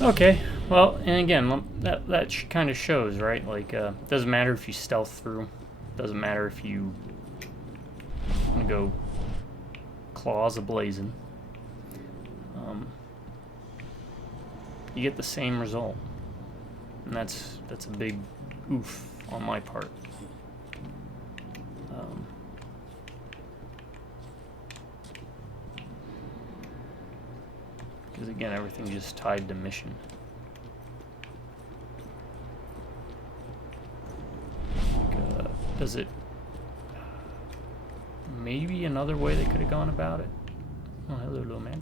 Okay, well, and again, that kind of shows, right? Like, doesn't matter if you stealth through, doesn't matter if you go claws ablazing. You get the same result, and that's a big oof on my part. Because again, everything's just tied to mission. Like, does it? maybe another way they could have gone about it. Oh, hello, little man.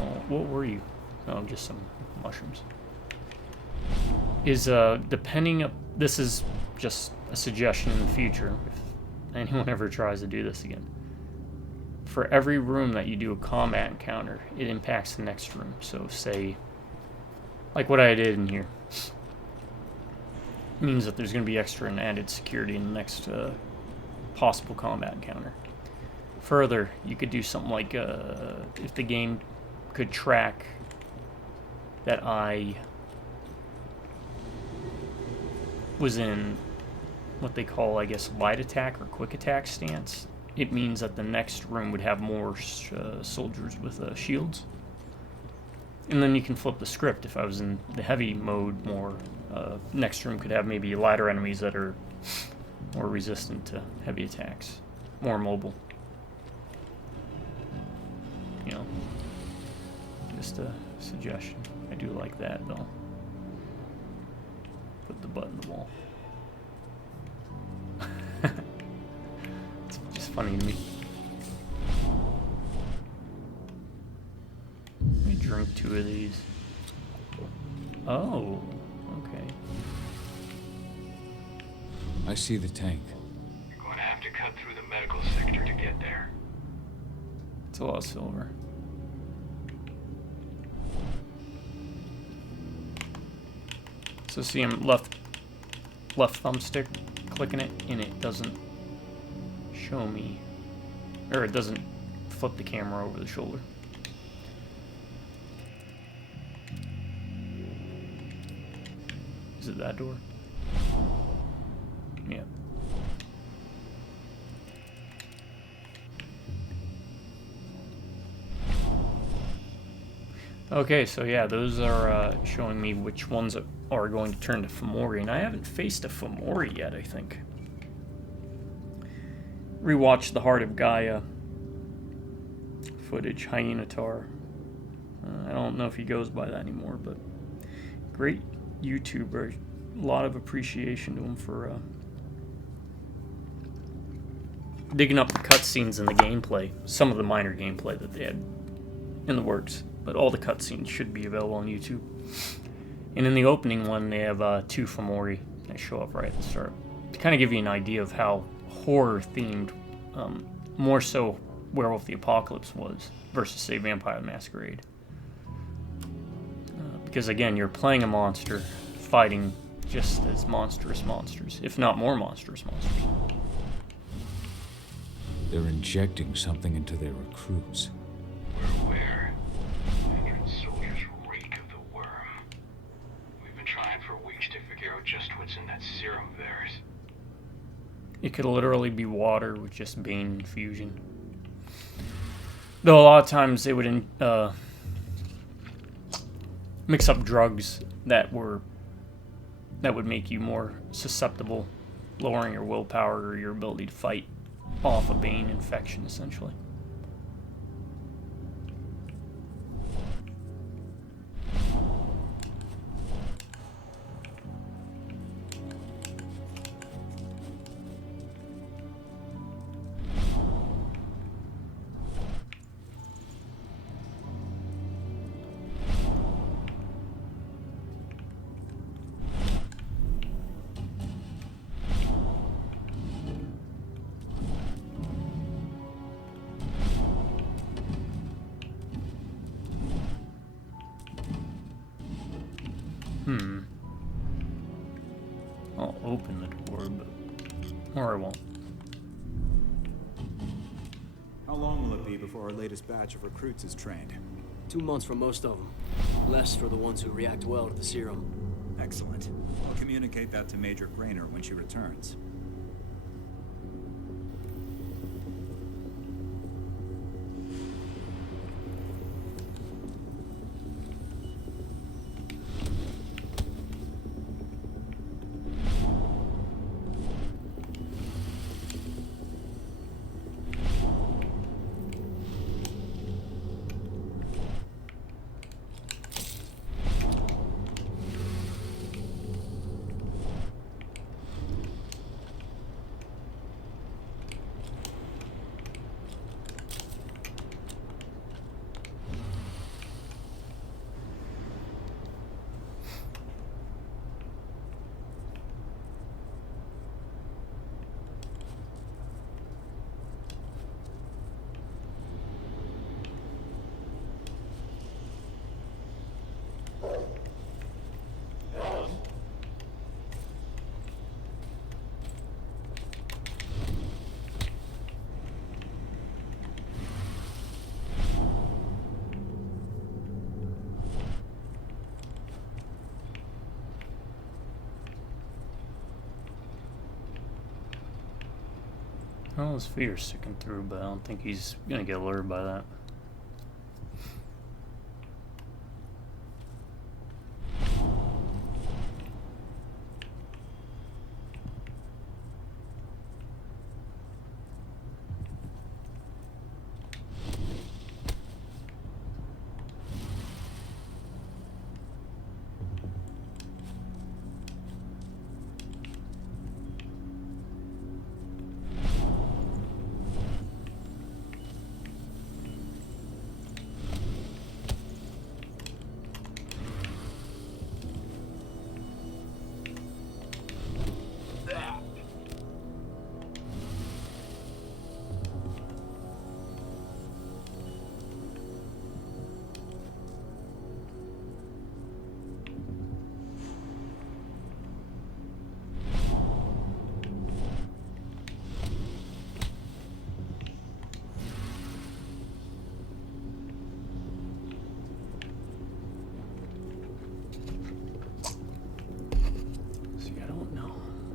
Oh, what were you? Oh, just some mushrooms. Is depending. This is just a suggestion in the future. If anyone ever tries to do this again. For every room that you do a combat encounter, it impacts the next room. So say, like what I did in here, means that there's going to be extra and added security in the next possible combat encounter. Further, you could do something like if the game could track that I was in what they call, I guess, light attack or quick attack stance, it means that the next room would have more soldiers with shields. And then you can flip the script. If I was in the heavy mode more, next room could have maybe lighter enemies that are more resistant to heavy attacks, more mobile. You know, just a suggestion. I do like that, though. Put the butt in the wall. It's just funny to me. Let me drink 2 of these. Oh, okay. I see the tank. You're going to have to cut through the medical sector to get there. It's a lot of silver. So see, I'm left thumbstick clicking it, and it doesn't show me, or it doesn't flip the camera over the shoulder. Is it that door? Yeah. Okay, so yeah, those are showing me which ones are going to turn to Fomori, and I haven't faced a Fomori yet, I think. Rewatched the Heart of Gaia footage, Hyena-tar. I don't know if he goes by that anymore, but great YouTuber. A lot of appreciation to him for digging up the cutscenes in the gameplay. Some of the minor gameplay that they had in the works, but all the cutscenes should be available on YouTube. And in the opening one, they have 2 Fomori that show up right at the start to kind of give you an idea of how horror-themed, more so Werewolf the Apocalypse was versus, say, Vampire the Masquerade. Because again, you're playing a monster, fighting just as monstrous monsters, if not more monstrous monsters. They're injecting something into their recruits. We're aware. Veteran soldiers reek of the worm. We've been trying for weeks to figure out just what's in that serum of theirs. It could literally be water with just Bane infusion. Though a lot of times they would mix up drugs that would make you more susceptible, lowering your willpower or your ability to fight off a Bane infection, essentially. I'll open the door, or I won't. How long will it be before our latest batch of recruits is trained? 2 months for most of them. Less for the ones who react well to the serum. Excellent. I'll communicate that to Major Grainer when she returns. Well, his feet are sticking through, but I don't think he's gonna get lured by that.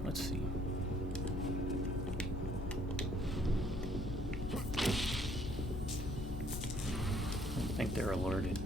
Let's see. I don't think they're alerted.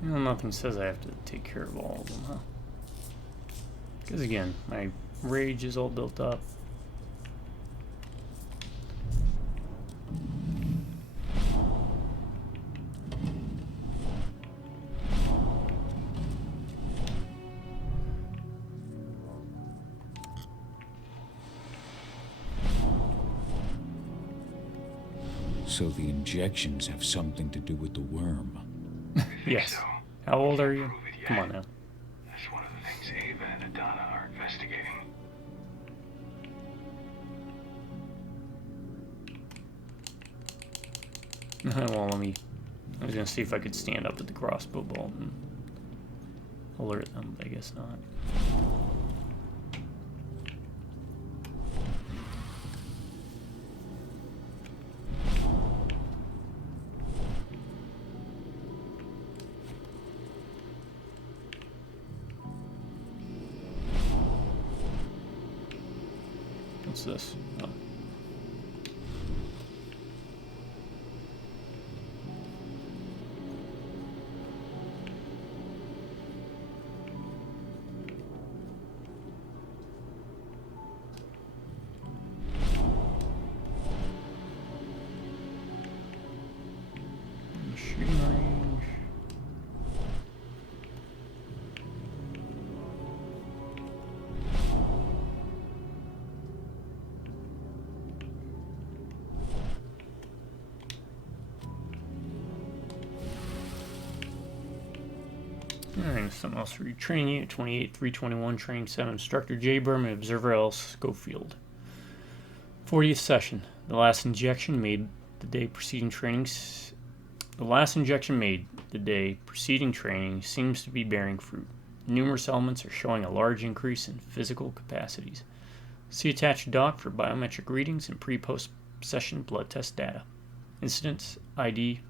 Well, nothing says I have to take care of all of them, huh? Because again, my rage is all built up. So the injections have something to do with the worm. Yes. So. How old are you? Come on now. That's one of the things Ava and Adana are investigating. Well, I was gonna see if I could stand up at the crossbow bolt and alert them, but I guess not. What's this? Oh. Shooting range. Alright, something else for you. Training Unit 28, 321, Training 7, Instructor J. Berman, Observer L. Schofield. 40th session. The last injection made the day preceding training seems to be bearing fruit. Numerous elements are showing a large increase in physical capacities. See attached doc for biometric readings and pre-post session blood test data. Incidents ID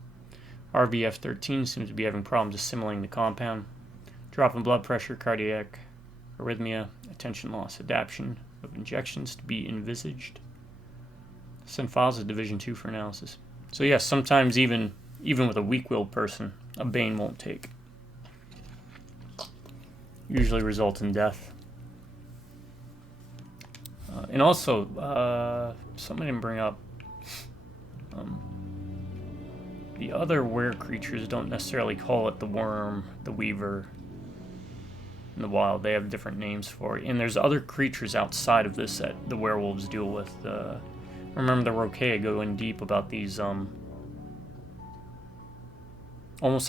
RVF13 seems to be having problems assimilating the compound. Drop in blood pressure, cardiac arrhythmia, attention loss, adaptation of injections to be envisaged. Send files to Division 2 for analysis. So yes, sometimes even with a weak-willed person, a Bane won't take. Usually results in death. And also, something I didn't bring up. The other were creatures don't necessarily call it the worm, the weaver, in the wild. They have different names for it. And there's other creatures outside of this that the werewolves deal with. Remember the Rokea go in deep about these almost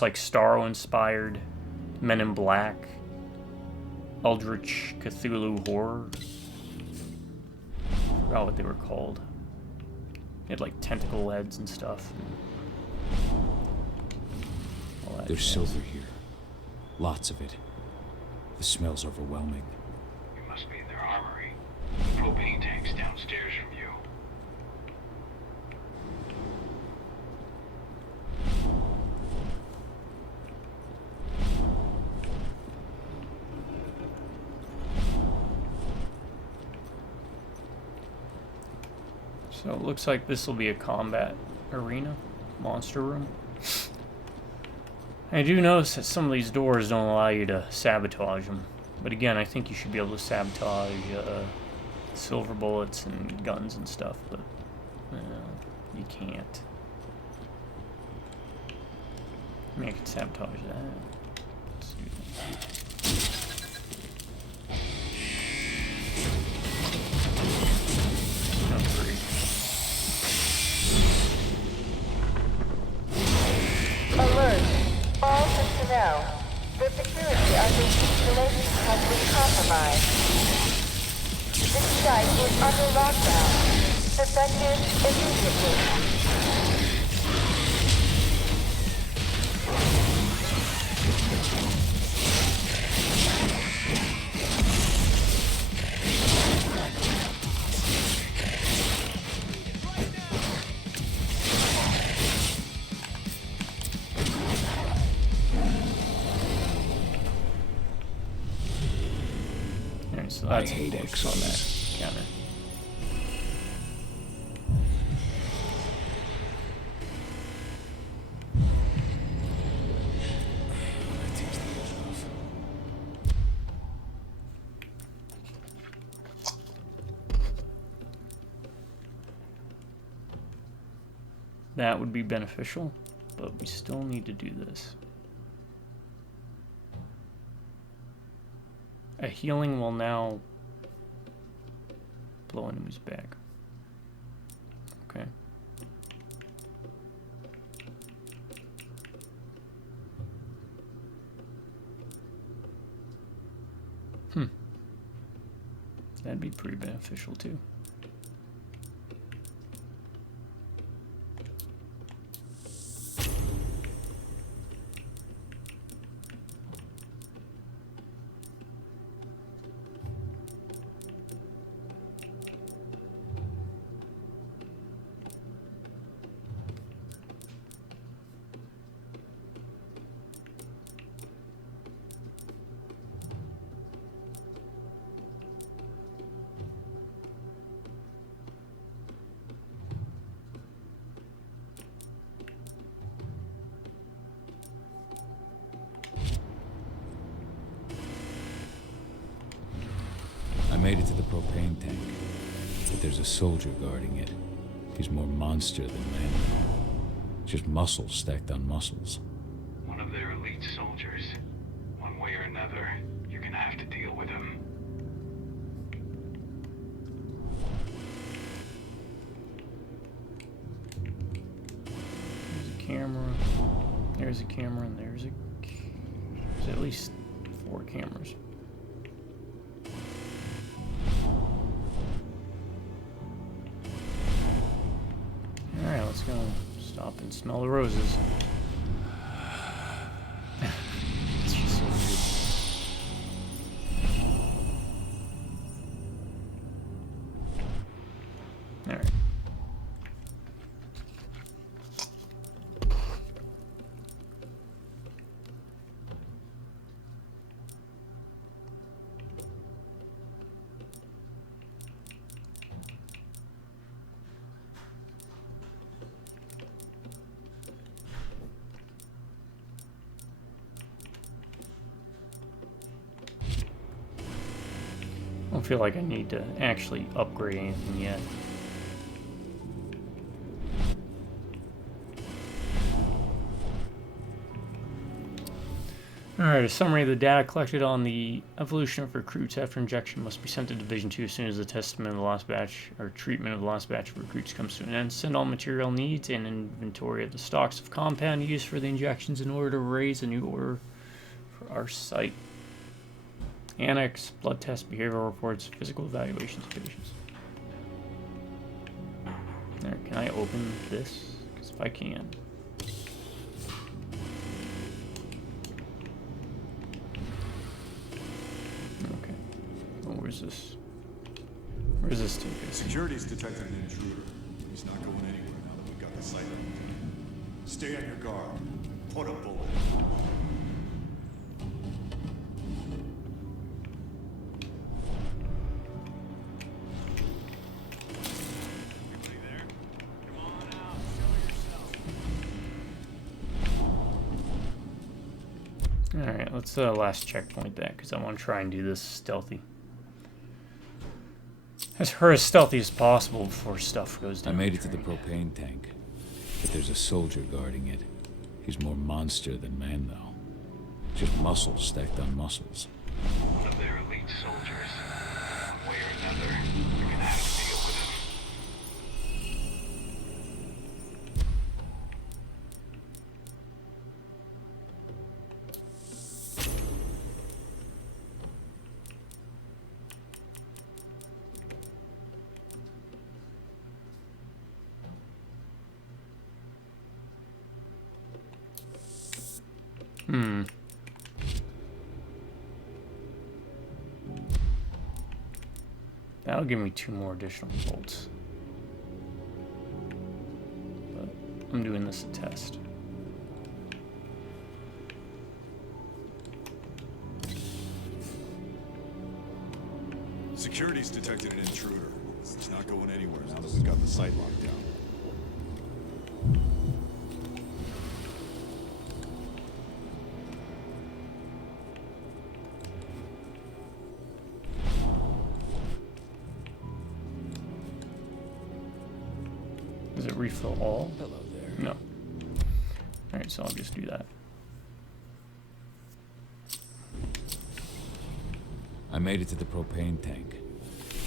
like Starro-inspired Men in Black, Eldritch Cthulhu horror. I forgot what they were called. They had like tentacle heads and stuff. There's silver here. Lots of it. The smell's overwhelming. You must be in their armory. The propane tank's downstairs from you. So it looks like this will be a combat arena, monster room. I do notice that some of these doors don't allow you to sabotage them. But again, I think you should be able to sabotage silver bullets and guns and stuff, but you can't. I mean, I can sabotage that. Let's do that. Alert! All personnel. The security of this installation has been compromised. This site is under lockdown. Effective immediately. So that's a X on that counter. That would be beneficial, but we still need to do this. A healing will now blow enemies back. Okay. That'd be pretty beneficial too. I made it to the propane tank, but there's a soldier guarding it. He's more monster than man. Just muscles stacked on muscles. One of their elite soldiers. One way or another, you're gonna have to deal with him. There's a camera. There's a camera, and there's at least 4 cameras. Alright, let's go stop and smell the roses. It's just so weird. Alright. I don't feel like I need to actually upgrade anything yet. Alright, a summary of the data collected on the evolution of recruits after injection must be sent to Division 2 as soon as the testament of the last batch, or treatment of the last batch of recruits comes to an end. Send all material needs and inventory of the stocks of compound used for the injections in order to raise a new order for our site. Annex, blood tests, behavioral reports, physical evaluations of patients. Alright, can I open this? Because if I can. is this? Where does this take us? Security's detected an intruder. He's not going anywhere now that we've got the sight on him. Stay on your guard. Put a bullet. Alright, let's last checkpoint that, because I want to try and do this stealthy. As stealthy as possible before stuff goes down. I made it to the propane tank, but there's a soldier guarding it. He's more monster than man, though. Just muscles stacked on muscles. One of their elite soldiers. One way or another, you're gonna have to deal with him. That'll give me 2 more additional bolts. But I'm doing this a test. Security's detected an intruder. He's not going anywhere now that we've got the site locked down. Does it refill all? Hello there. No. Alright, so I'll just do that. I made it to the propane tank,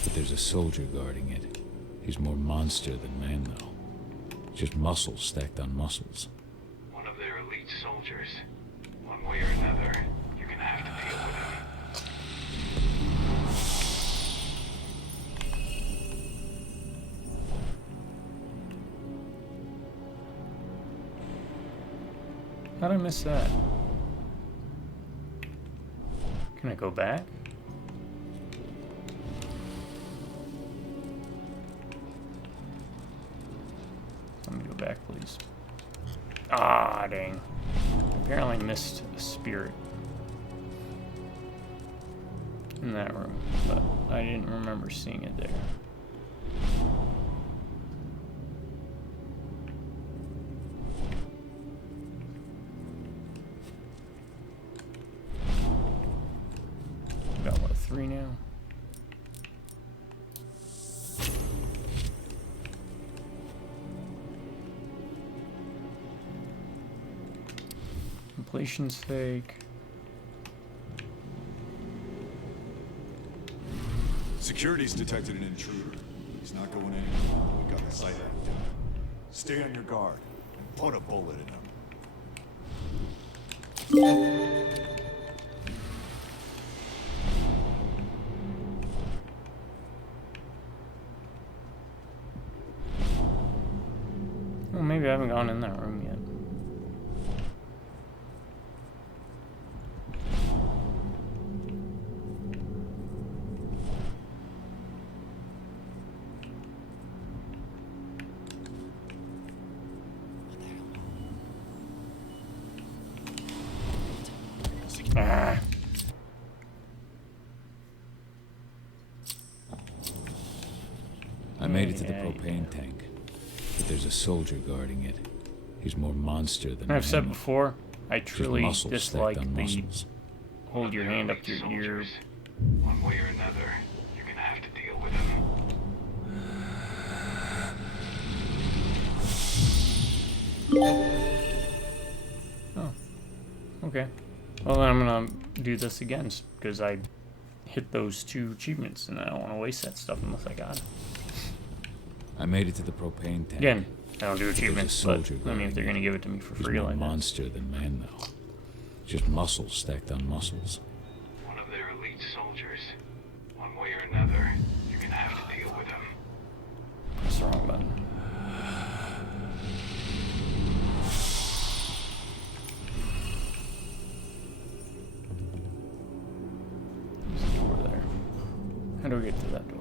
but there's a soldier guarding it. He's more monster than man, though. Just muscles stacked on muscles. One of their elite soldiers. One way or another, you're gonna have to deal with him. How'd I miss that? Can I go back? Let me go back, please. Ah, dang. Apparently missed a spirit in that room, but I didn't remember seeing it there. Got what, 3 now? Completion's fake. Security's detected an intruder. He's not going anywhere now that we've got the site locked down. Stay on your guard and put a bullet in him. Well, maybe I haven't gone in that room yet. Ah. I made it to the propane tank, but there's a soldier guarding it. He's more monster than I've said man. before, I Just truly muscles dislike stacked on the muscles. hold your hand up to your ear. One way or another, you're gonna have to deal with him. Oh, okay. Well, then I'm gonna do this again because I hit those 2 achievements, and I don't want to waste that stuff unless I got it. I made it to the propane tank. Again, I don't do There's a achievements, but soldier I mean, if they're guarding gonna give it to me for He's free more like that. monster than man, though. Just muscles stacked on muscles. One of their elite soldiers. One way or another, you're gonna have to deal with him. That's the wrong button. There's a door there. How do we get to that door?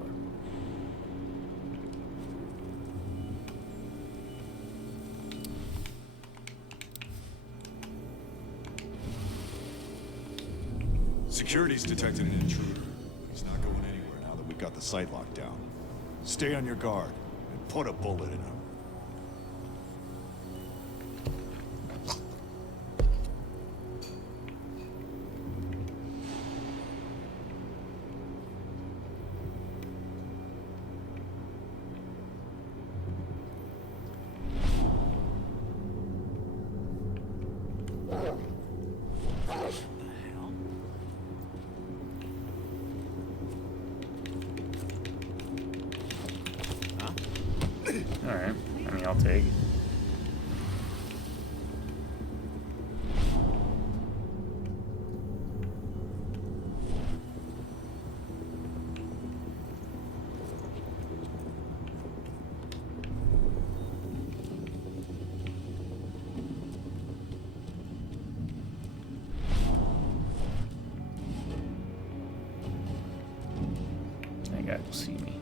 Security's detected an intruder. He's not going anywhere now that we've got the site locked down. Stay on your guard and put a bullet in him. Alright, I mean, I'll take it. That guy will see me.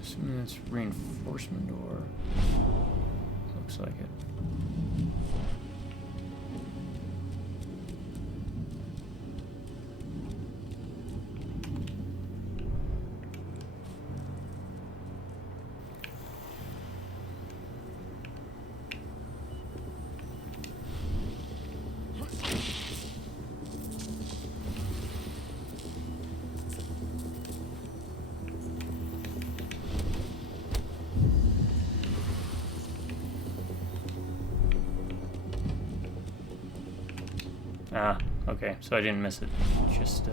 Assuming it's reinforcement door. Looks like it. Ah, okay, so I didn't miss it. Just,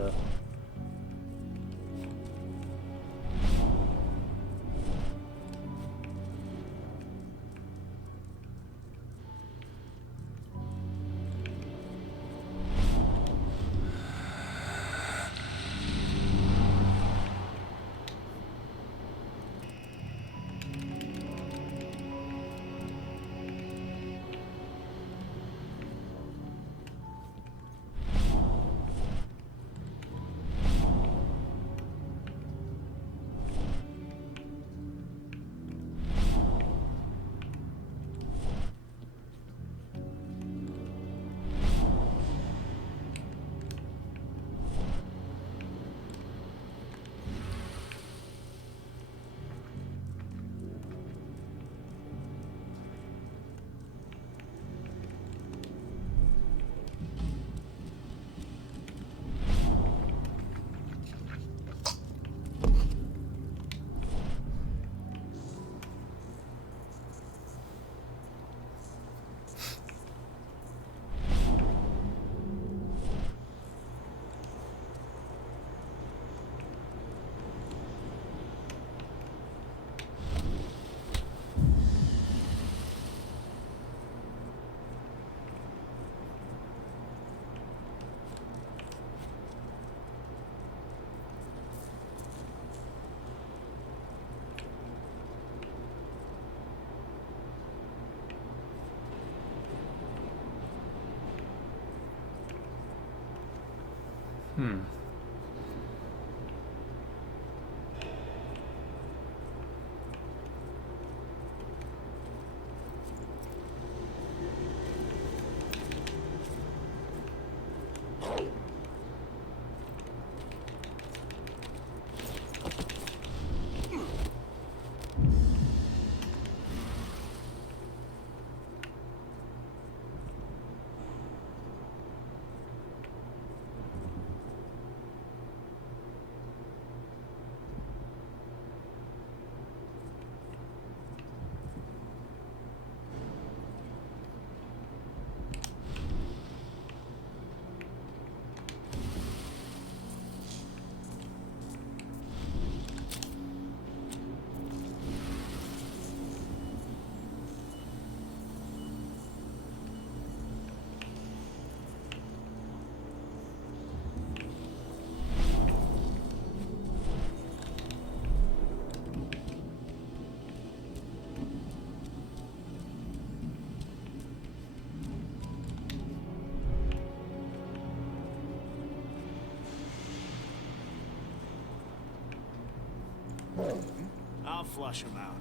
flush them out.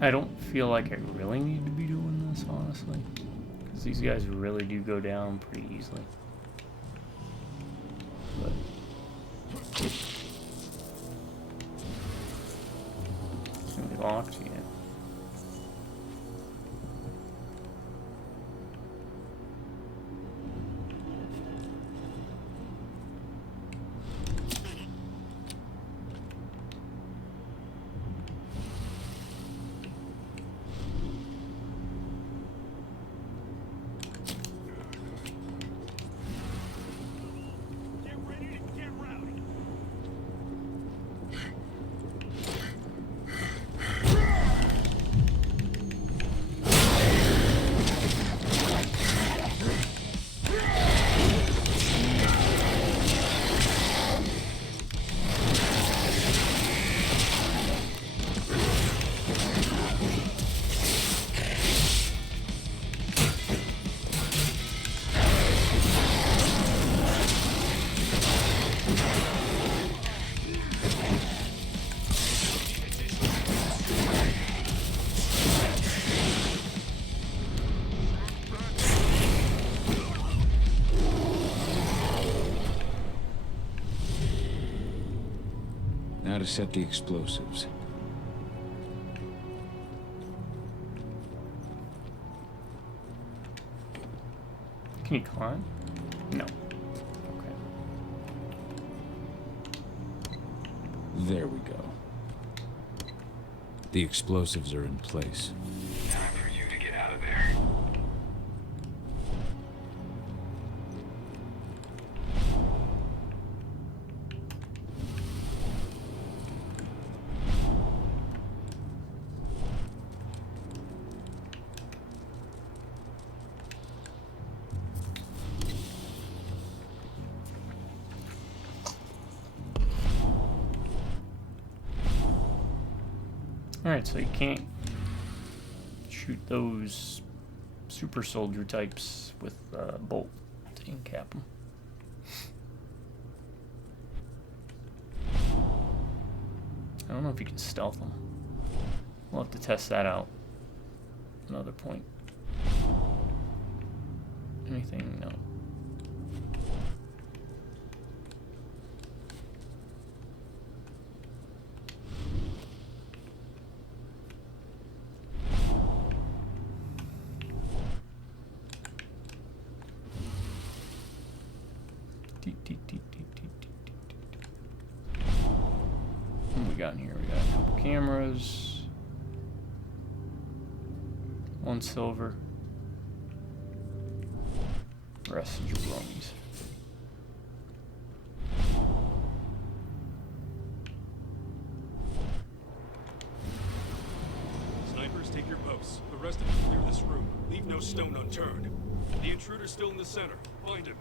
I don't feel like I really need to be doing this, honestly. Because these guys really do go down pretty easily. But it's gonna be locked yet. Now to set the explosives. Can you climb? No. Okay. There we go. The explosives are in place. Time for you to get out of there. Alright, so you can't shoot those super soldier types with a bolt to incap them. I don't know if you can stealth them. We'll have to test that out. Another point. Anything? No. What we got in here? We got a couple cameras. One silver. Rest of jabronis. Snipers, take your posts. The rest of you clear this room. Leave no stone unturned. The intruder's still in the center. Find him.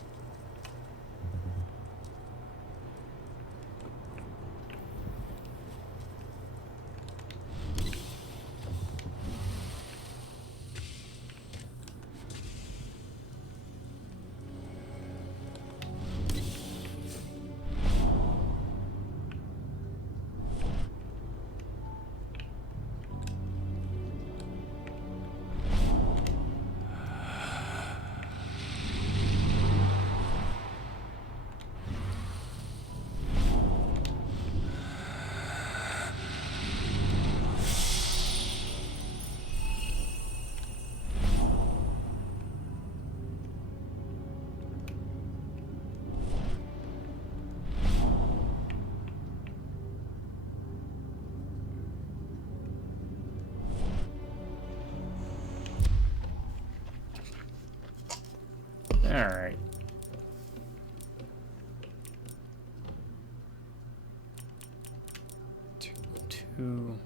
do.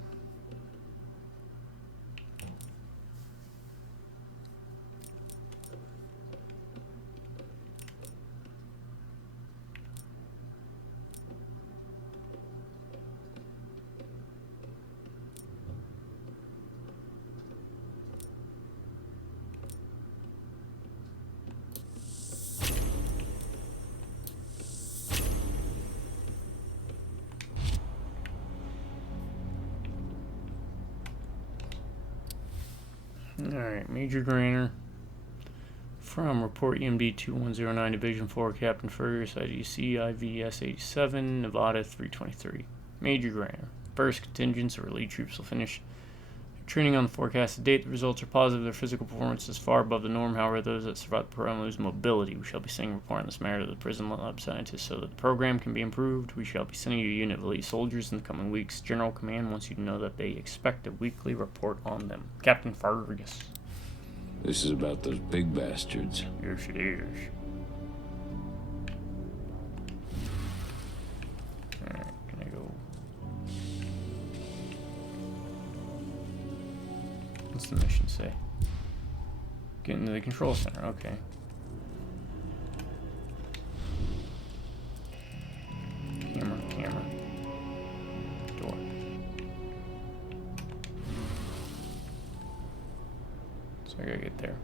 Alright, Major Grainer. From Report EMD 2109, Division 4, Captain Fergus, IGC, IVS 87, Nevada 323. Major Grainer. First contingents or elite troops will finish training on the forecasted date. The results are positive. Their physical performance is far above the norm. However, those that survive the program lose mobility. We shall be sending a report on this matter to the prison lab scientists so that the program can be improved. We shall be sending you a unit of elite soldiers in the coming weeks. General Command wants you to know that they expect a weekly report on them. Captain Fergus. This is about those big bastards. Yes, it is. Alright, can I go? What's the mission say? Get into the control center, okay. Camera. Door. So I gotta get there.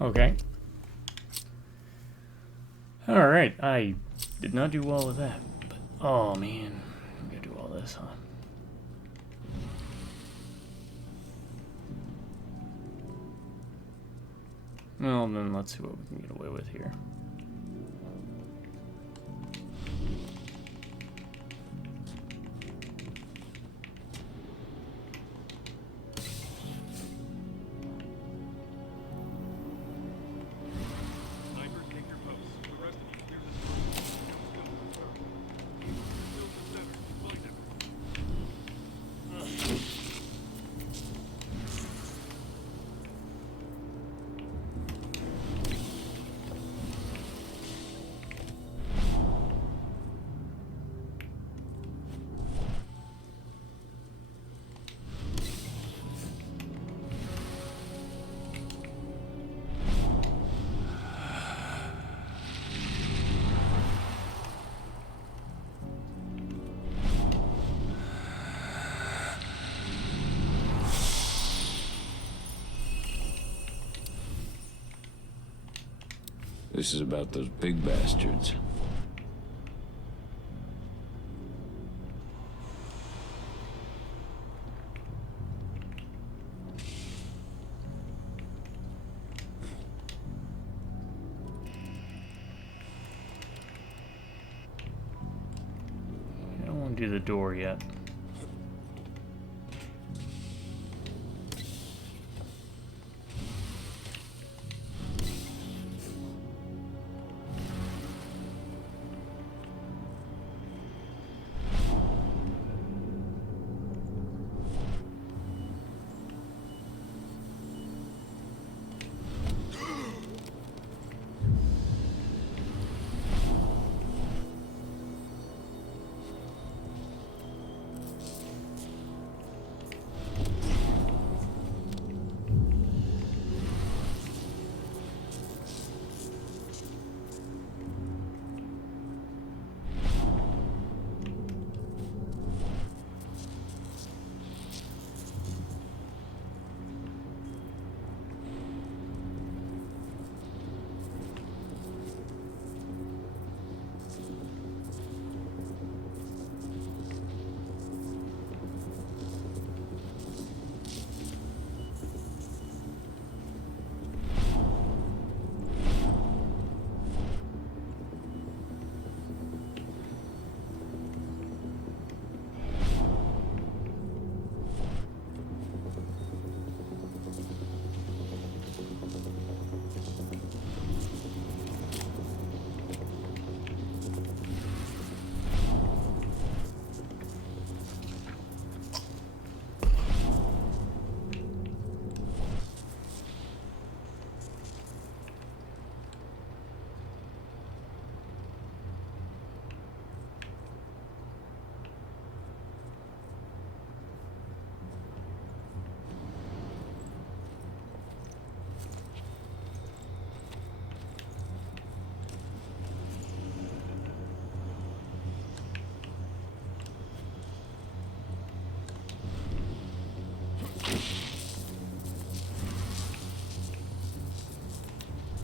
Okay. Alright, I did not do well with that. But, oh man, I'm gonna do all this, huh? Well, then let's see what we can get away with here. This is about those big bastards. do the door yet.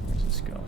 Where's this go?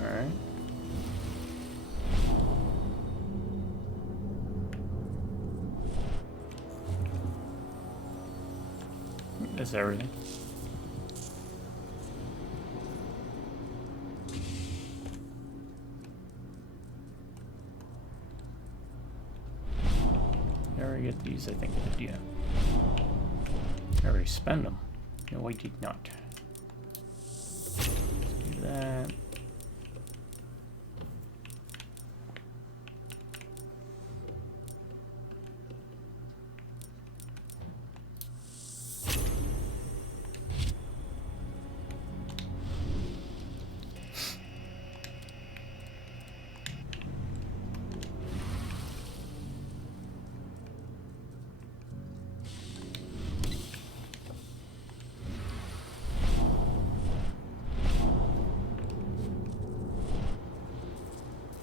Alright. That's everything. I already get these, I think I did, yeah. I already spend them. No, I did not. Do that.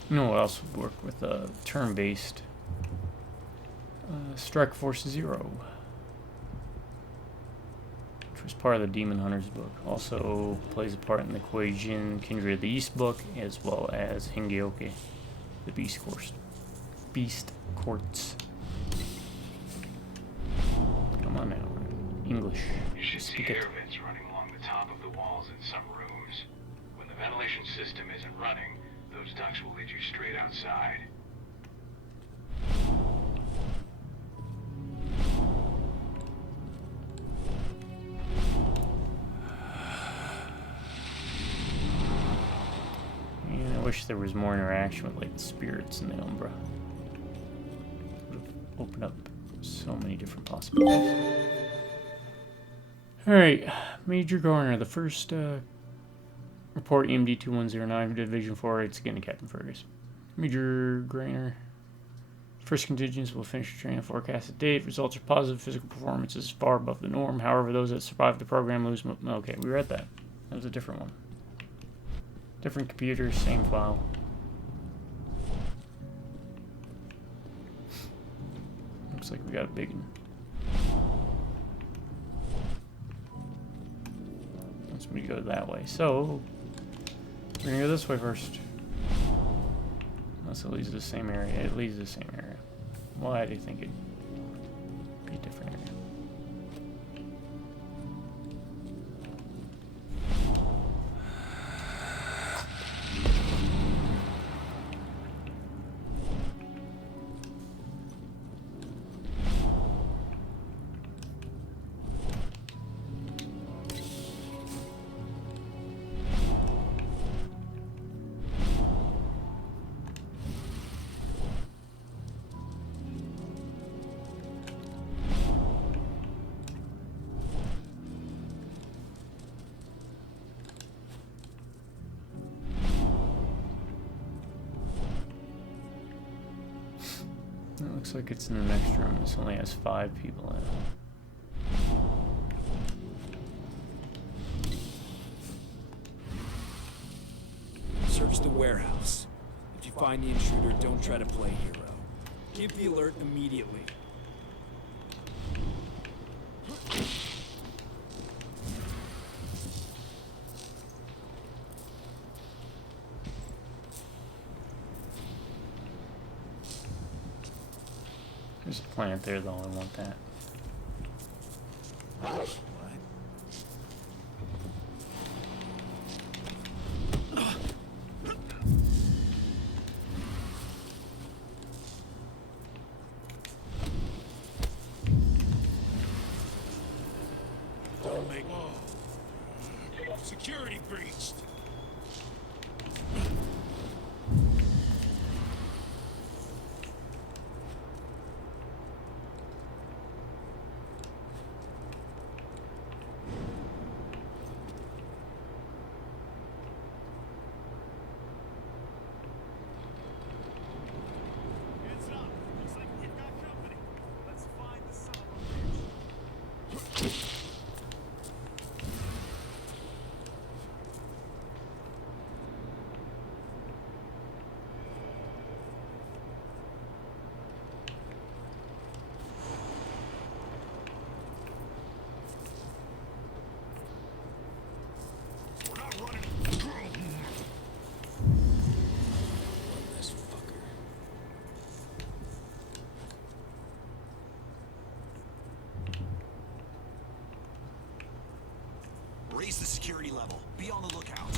You know what else would work with a turn-based? Strike Force Zero, which was part of the Demon Hunters book. Also plays a part in the Kuei-jin Kindred of the East book, as well as Hingyoke, the Beast Courts. Come on now, English. You should see Speak it. air vents running along the top of the walls in some rooms. When the ventilation system isn't running, those ducts will lead you straight outside. And I wish there was more interaction with like the spirits in the Umbra. Would have opened up so many different possibilities. Alright, Major Garner, the first report EMD 2109 Division 4, it's again to Captain Fergus. Major Garner, first contingents will finish the training forecasted date. Results are positive. Physical performance is far above the norm. However, those that survive the program lose. Okay, we read that. That was a different one. Different computer, same file. Looks like we got a big one. Wants me to go that way. So, we're gonna go this way first. Unless it leads to the same area. It leads to the same area. Why do you think it'd be a different area? It looks like it's in the next room. This only has 5 people in it. Search the warehouse. If you find the intruder, don't try to play hero. Give the alert immediately. There's a plant there though, I want that. Don't make... Security breached. Raise the security level. Be on the lookout.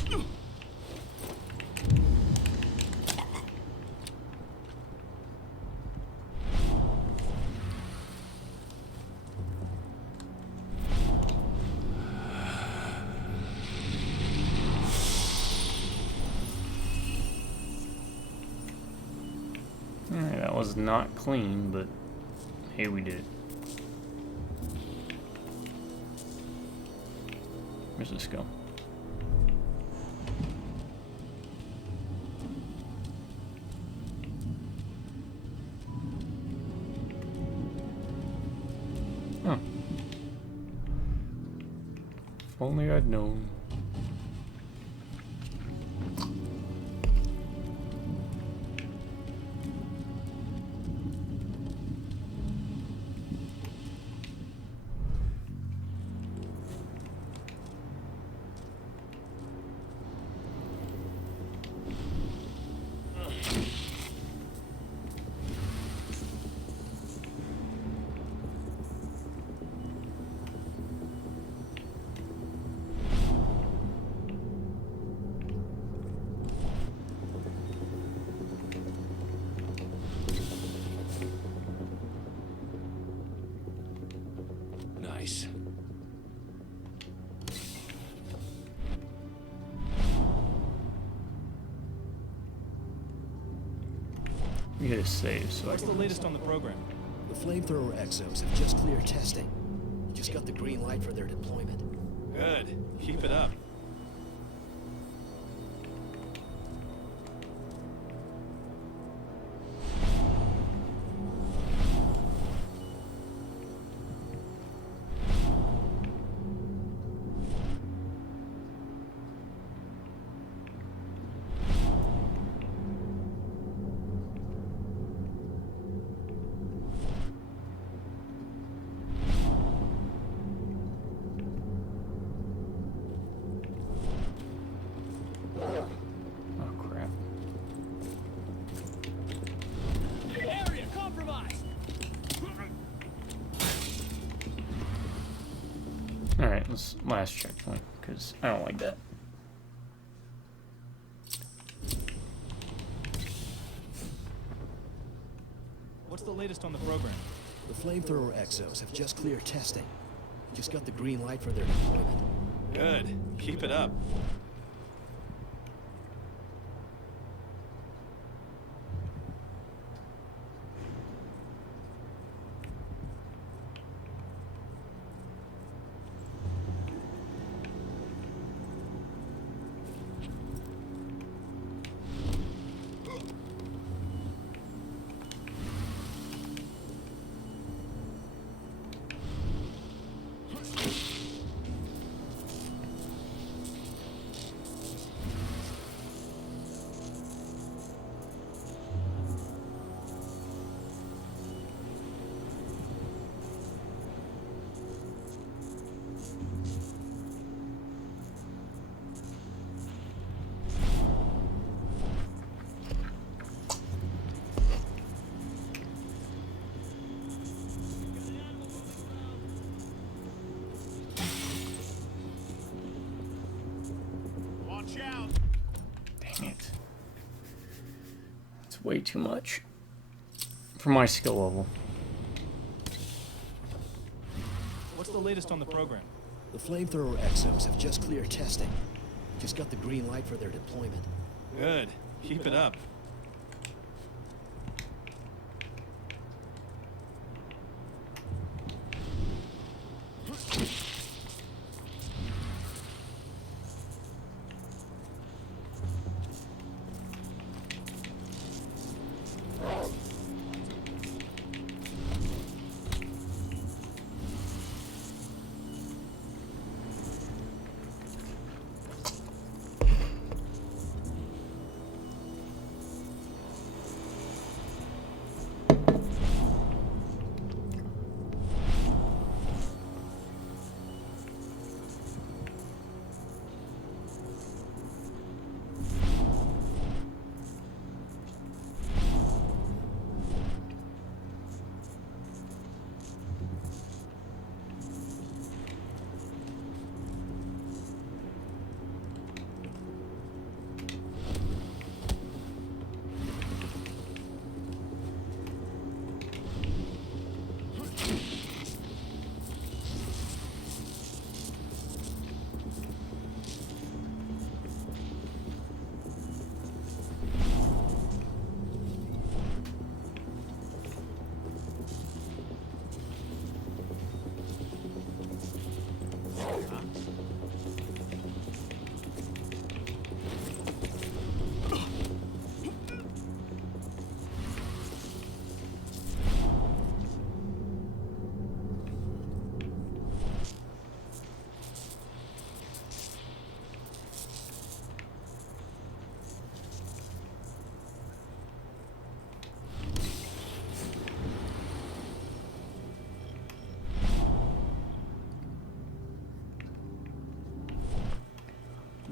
Alright, that was not clean, but hey, we did it. Where's this go? Huh. If only I'd known. You hit a save, so What's the latest on the program? The flamethrower exos have just cleared testing. You just got the green light for their deployment. Good. Keep it up. Area compromised. Alright, let's last checkpoint, because I don't like that. What's the latest on the program? The flamethrower exos have just cleared testing. You just got the green light for their deployment. Good. Keep it up. Watch out! Dang it. It's way too much for my skill level. What's the latest on the program? The flamethrower exos have just cleared testing. Just got the green light for their deployment. Good. Keep it up.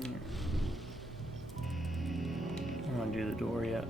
I don't want to do the door yet.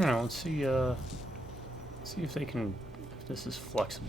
don't know. Let's see if they can. If this is flexible.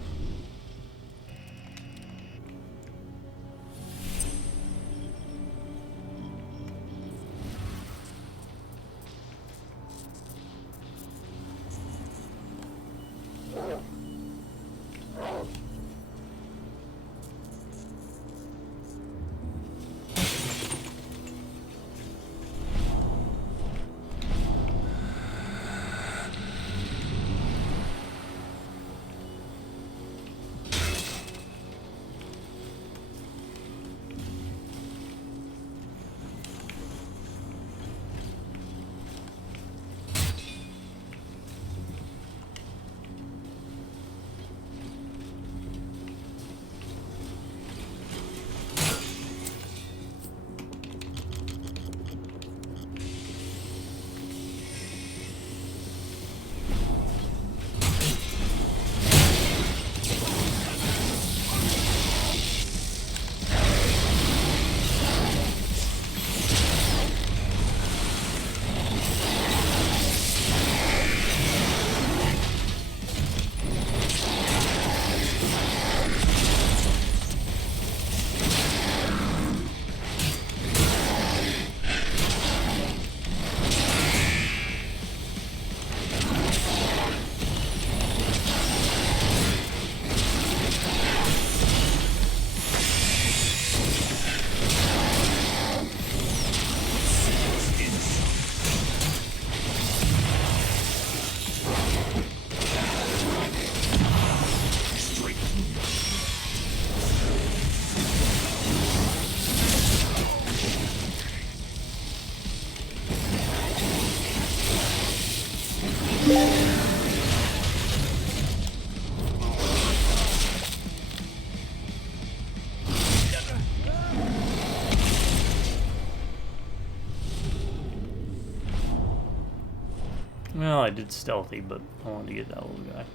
Well, I did stealthy, but I wanted to get that little guy.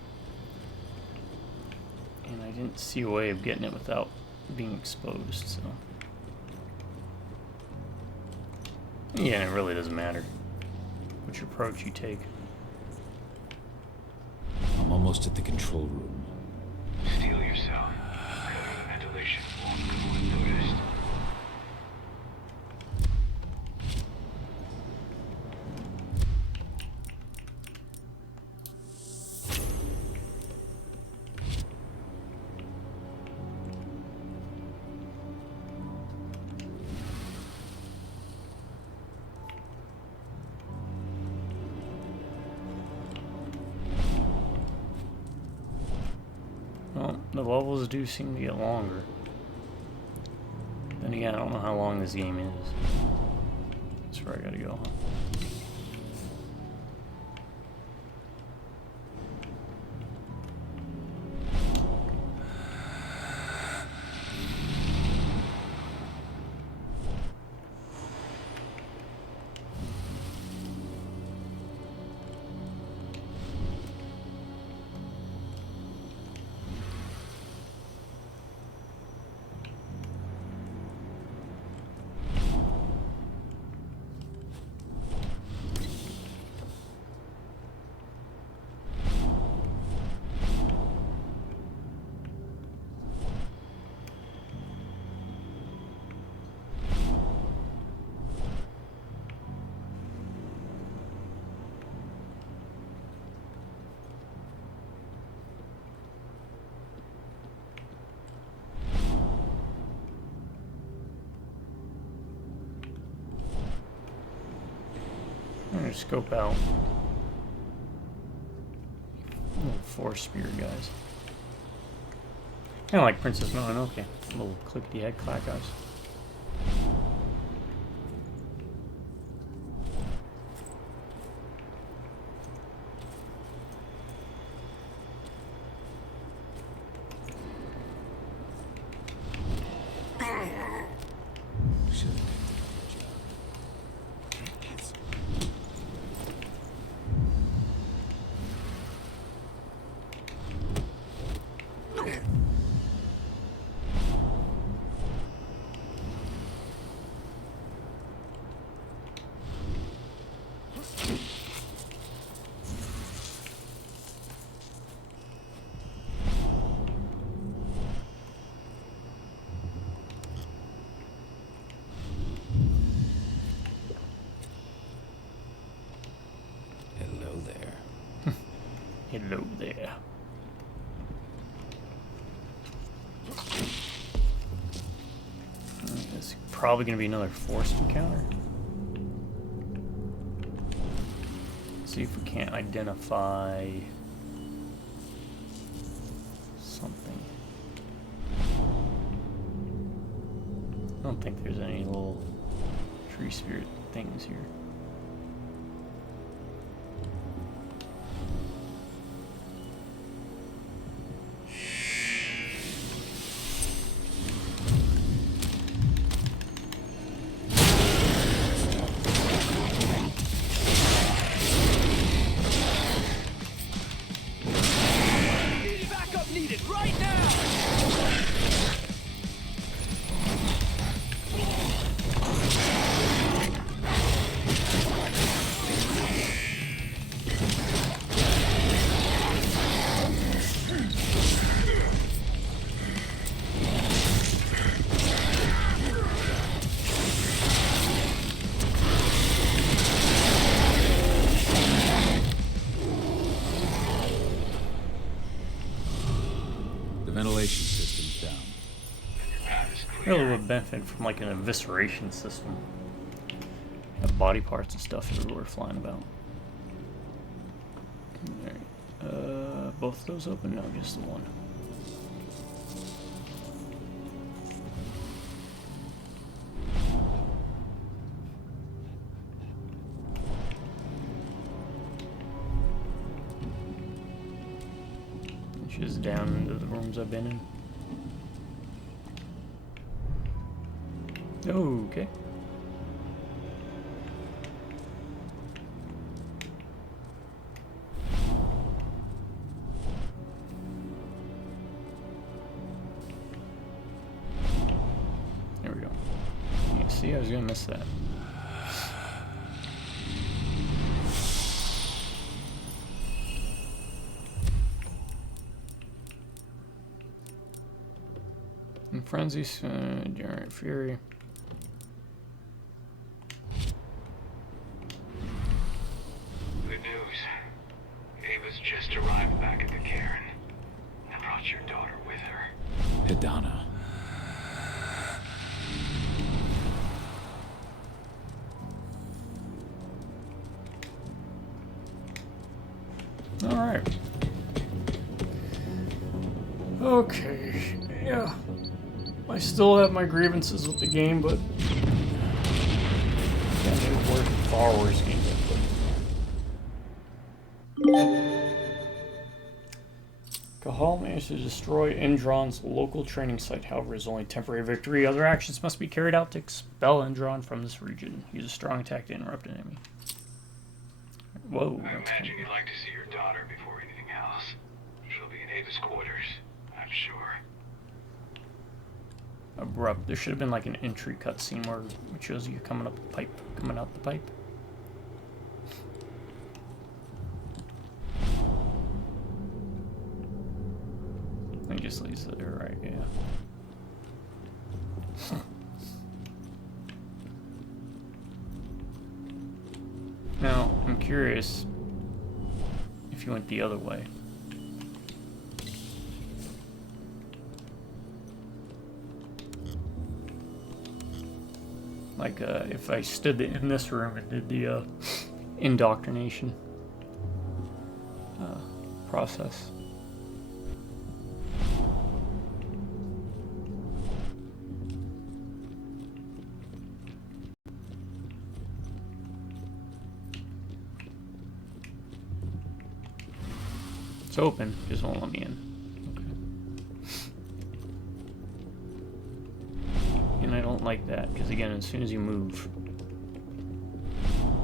And I didn't see a way of getting it without being exposed, so... Yeah, it really doesn't matter which approach you take. I'm almost at the control room. Steel yourself. Cover the ventilation won't go unnoticed. Well, the levels do seem to get longer. Then again, I don't know how long this game is. That's where I gotta go, huh? I'm gonna scope out little force spear guys. Kind of like Princess Mononoke, little clickety head clack guys. Hello there. It's probably going to be another forced encounter. See if we can't identify something. I don't think there's any little tree spirit things here. Ventilation system's down. Really would benefit from like an evisceration system. Have body parts and stuff everywhere flying about. Alright. Both of those open? No, just the one. Just down into the rooms I've been in. Okay. There we go. Yeah, see, I was gonna miss that. Frenzy, Giant Fury. Good news. Ava's just arrived back at the cairn and brought your daughter with her. Hidana. All right. Okay. Yeah. I still have my grievances with the game, but yeah, they've worked far worse games I've played. Cahal managed to destroy Endron's local training site, however, is only a temporary victory. Other actions must be carried out to expel Endron from this region. Use a strong attack to interrupt an enemy. Whoa. I imagine you'd like to see your daughter before anything else. She'll be in Ava's quarters, I'm sure. Abrupt. There should have been like an entry cutscene where it shows you coming up the pipe, coming out the pipe. I just leaves it there, right? Yeah. Now I'm curious if you went the other way. Like, if I stood in this room and did the indoctrination process. It's open, just won't let me in. And I don't like that, because again, as soon as you move,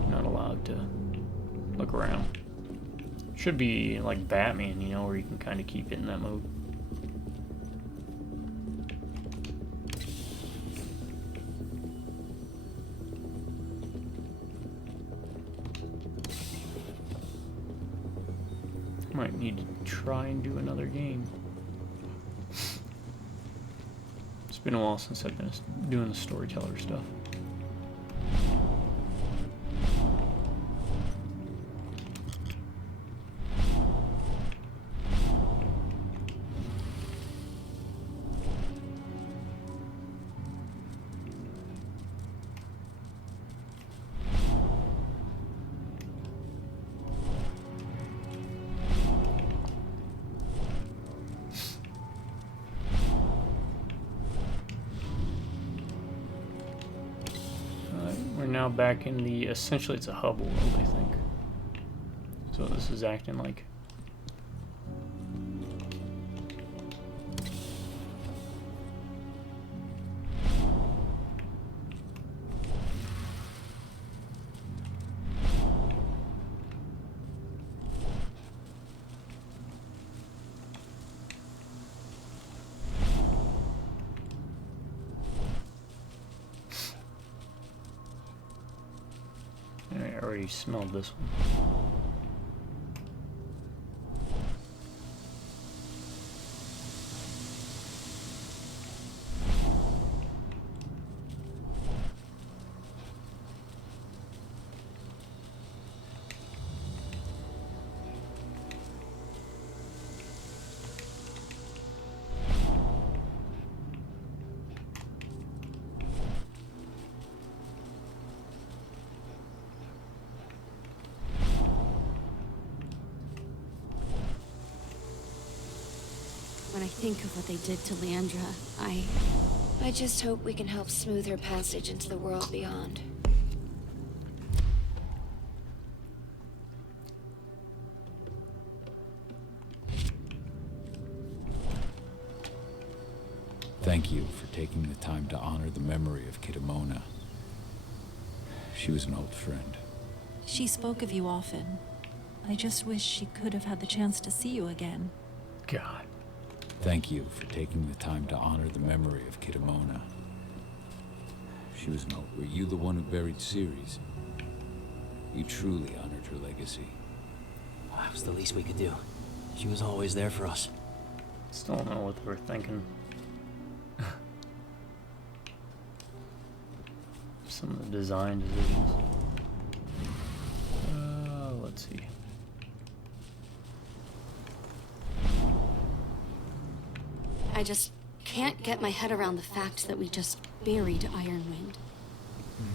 you're not allowed to look around. Should be like Batman, you know, where you can kind of keep it in that mode. Might need to try and do another game. It's been a while since I've been doing the storyteller stuff. We're now back in the, essentially it's a hub world, I think. So this is acting like. I already smelled this one. When I think of what they did to Leandra, I just hope we can help smooth her passage into the world beyond. Thank you for taking the time to honor the memory of Kitamona. She was an old friend. She spoke of you often. I just wish she could have had the chance to see you again. God. Thank you for taking the time to honor the memory of Kitamona. She was an old... Were you the one who buried Ceres? You truly honored her legacy. That was the least we could do. She was always there for us. Still don't know what they were thinking. Some of the design decisions. Let's see. I just can't get my head around the fact that we just buried Ironwind.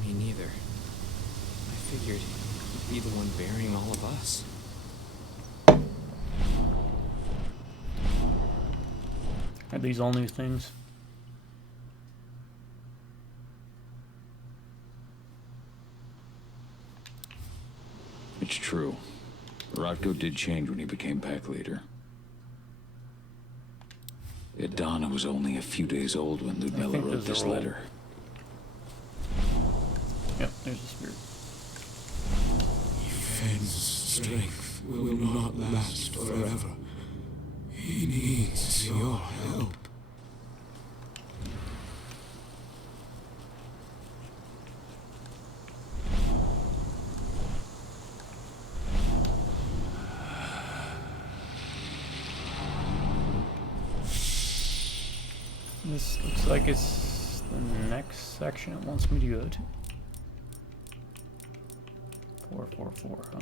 Me neither. I figured you'd be the one burying all of us. Are these all new things? It's true. Rodko did change when he became pack leader. Yet Donna was only a few days old when Ludmilla wrote this letter. Yep, there's the spirit. Fenn's strength will not last forever. He needs your help. This looks like it's the next section it wants me to go to. 444, huh?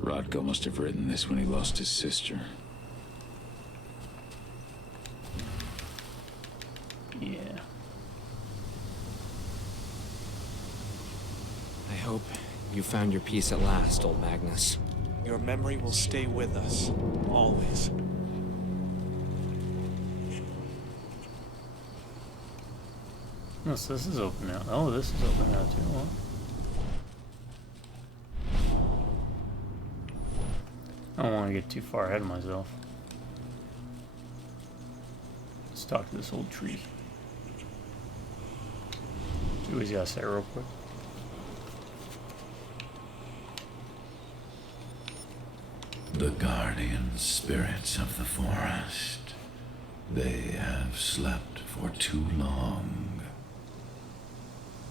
Rodko must have written this when he lost his sister. Yeah. I hope you found your peace at last, old Magnus. Your memory will stay with us, always. Oh, so this is open now. Oh, this is open now too. Huh? I don't want to get too far ahead of myself. Let's talk to this old tree. See what he's got to say real quick. The guardian spirits of the forest. They have slept for too long.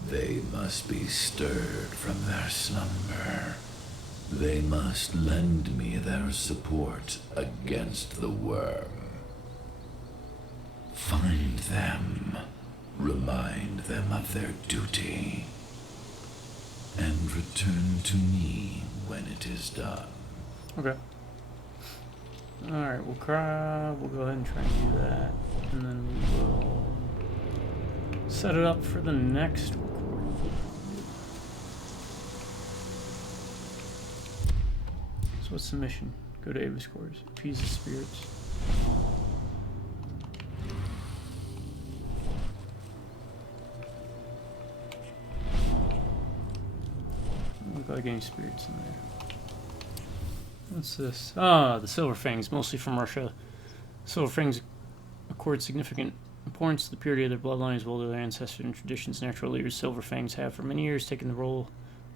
They must be stirred from their slumber. They must lend me their support against the worm. Find them. Remove remind them of their duty, and return to me when it is done. Okay. Alright, we'll go ahead and try and do that, and then we will set it up for the next recording. So what's the mission? Go to Ava's quarters. Appease the spirits. Look like any spirits in there. What's this? Ah, the Silver Fangs, mostly from Russia. Silver Fangs accord significant importance to the purity of their bloodline as well as their ancestors and traditions. Natural leaders, Silver Fangs have for many years taken the role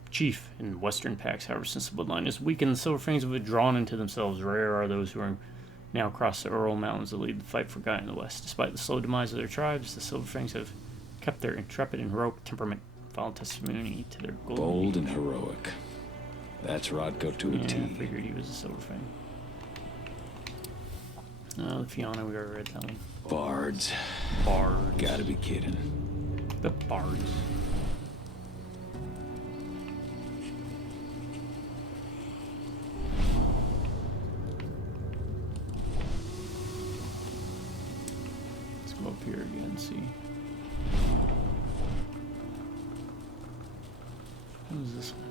of chief in Western packs. However, since the bloodline is weakened, the Silver Fangs have withdrawn into themselves. Rare are those who are now across the Ural Mountains to lead the fight for Gaia in the West. Despite the slow demise of their tribes, the Silver Fangs have kept their intrepid and heroic temperament, following testimony to their golden Bold age. and heroic. That's Rodko to a T. I figured he was a Silver Fang. The Fiona, we already read that one. Bards. Bards. Gotta be kidding. The Bards. Let's go up here again and see. What is this one?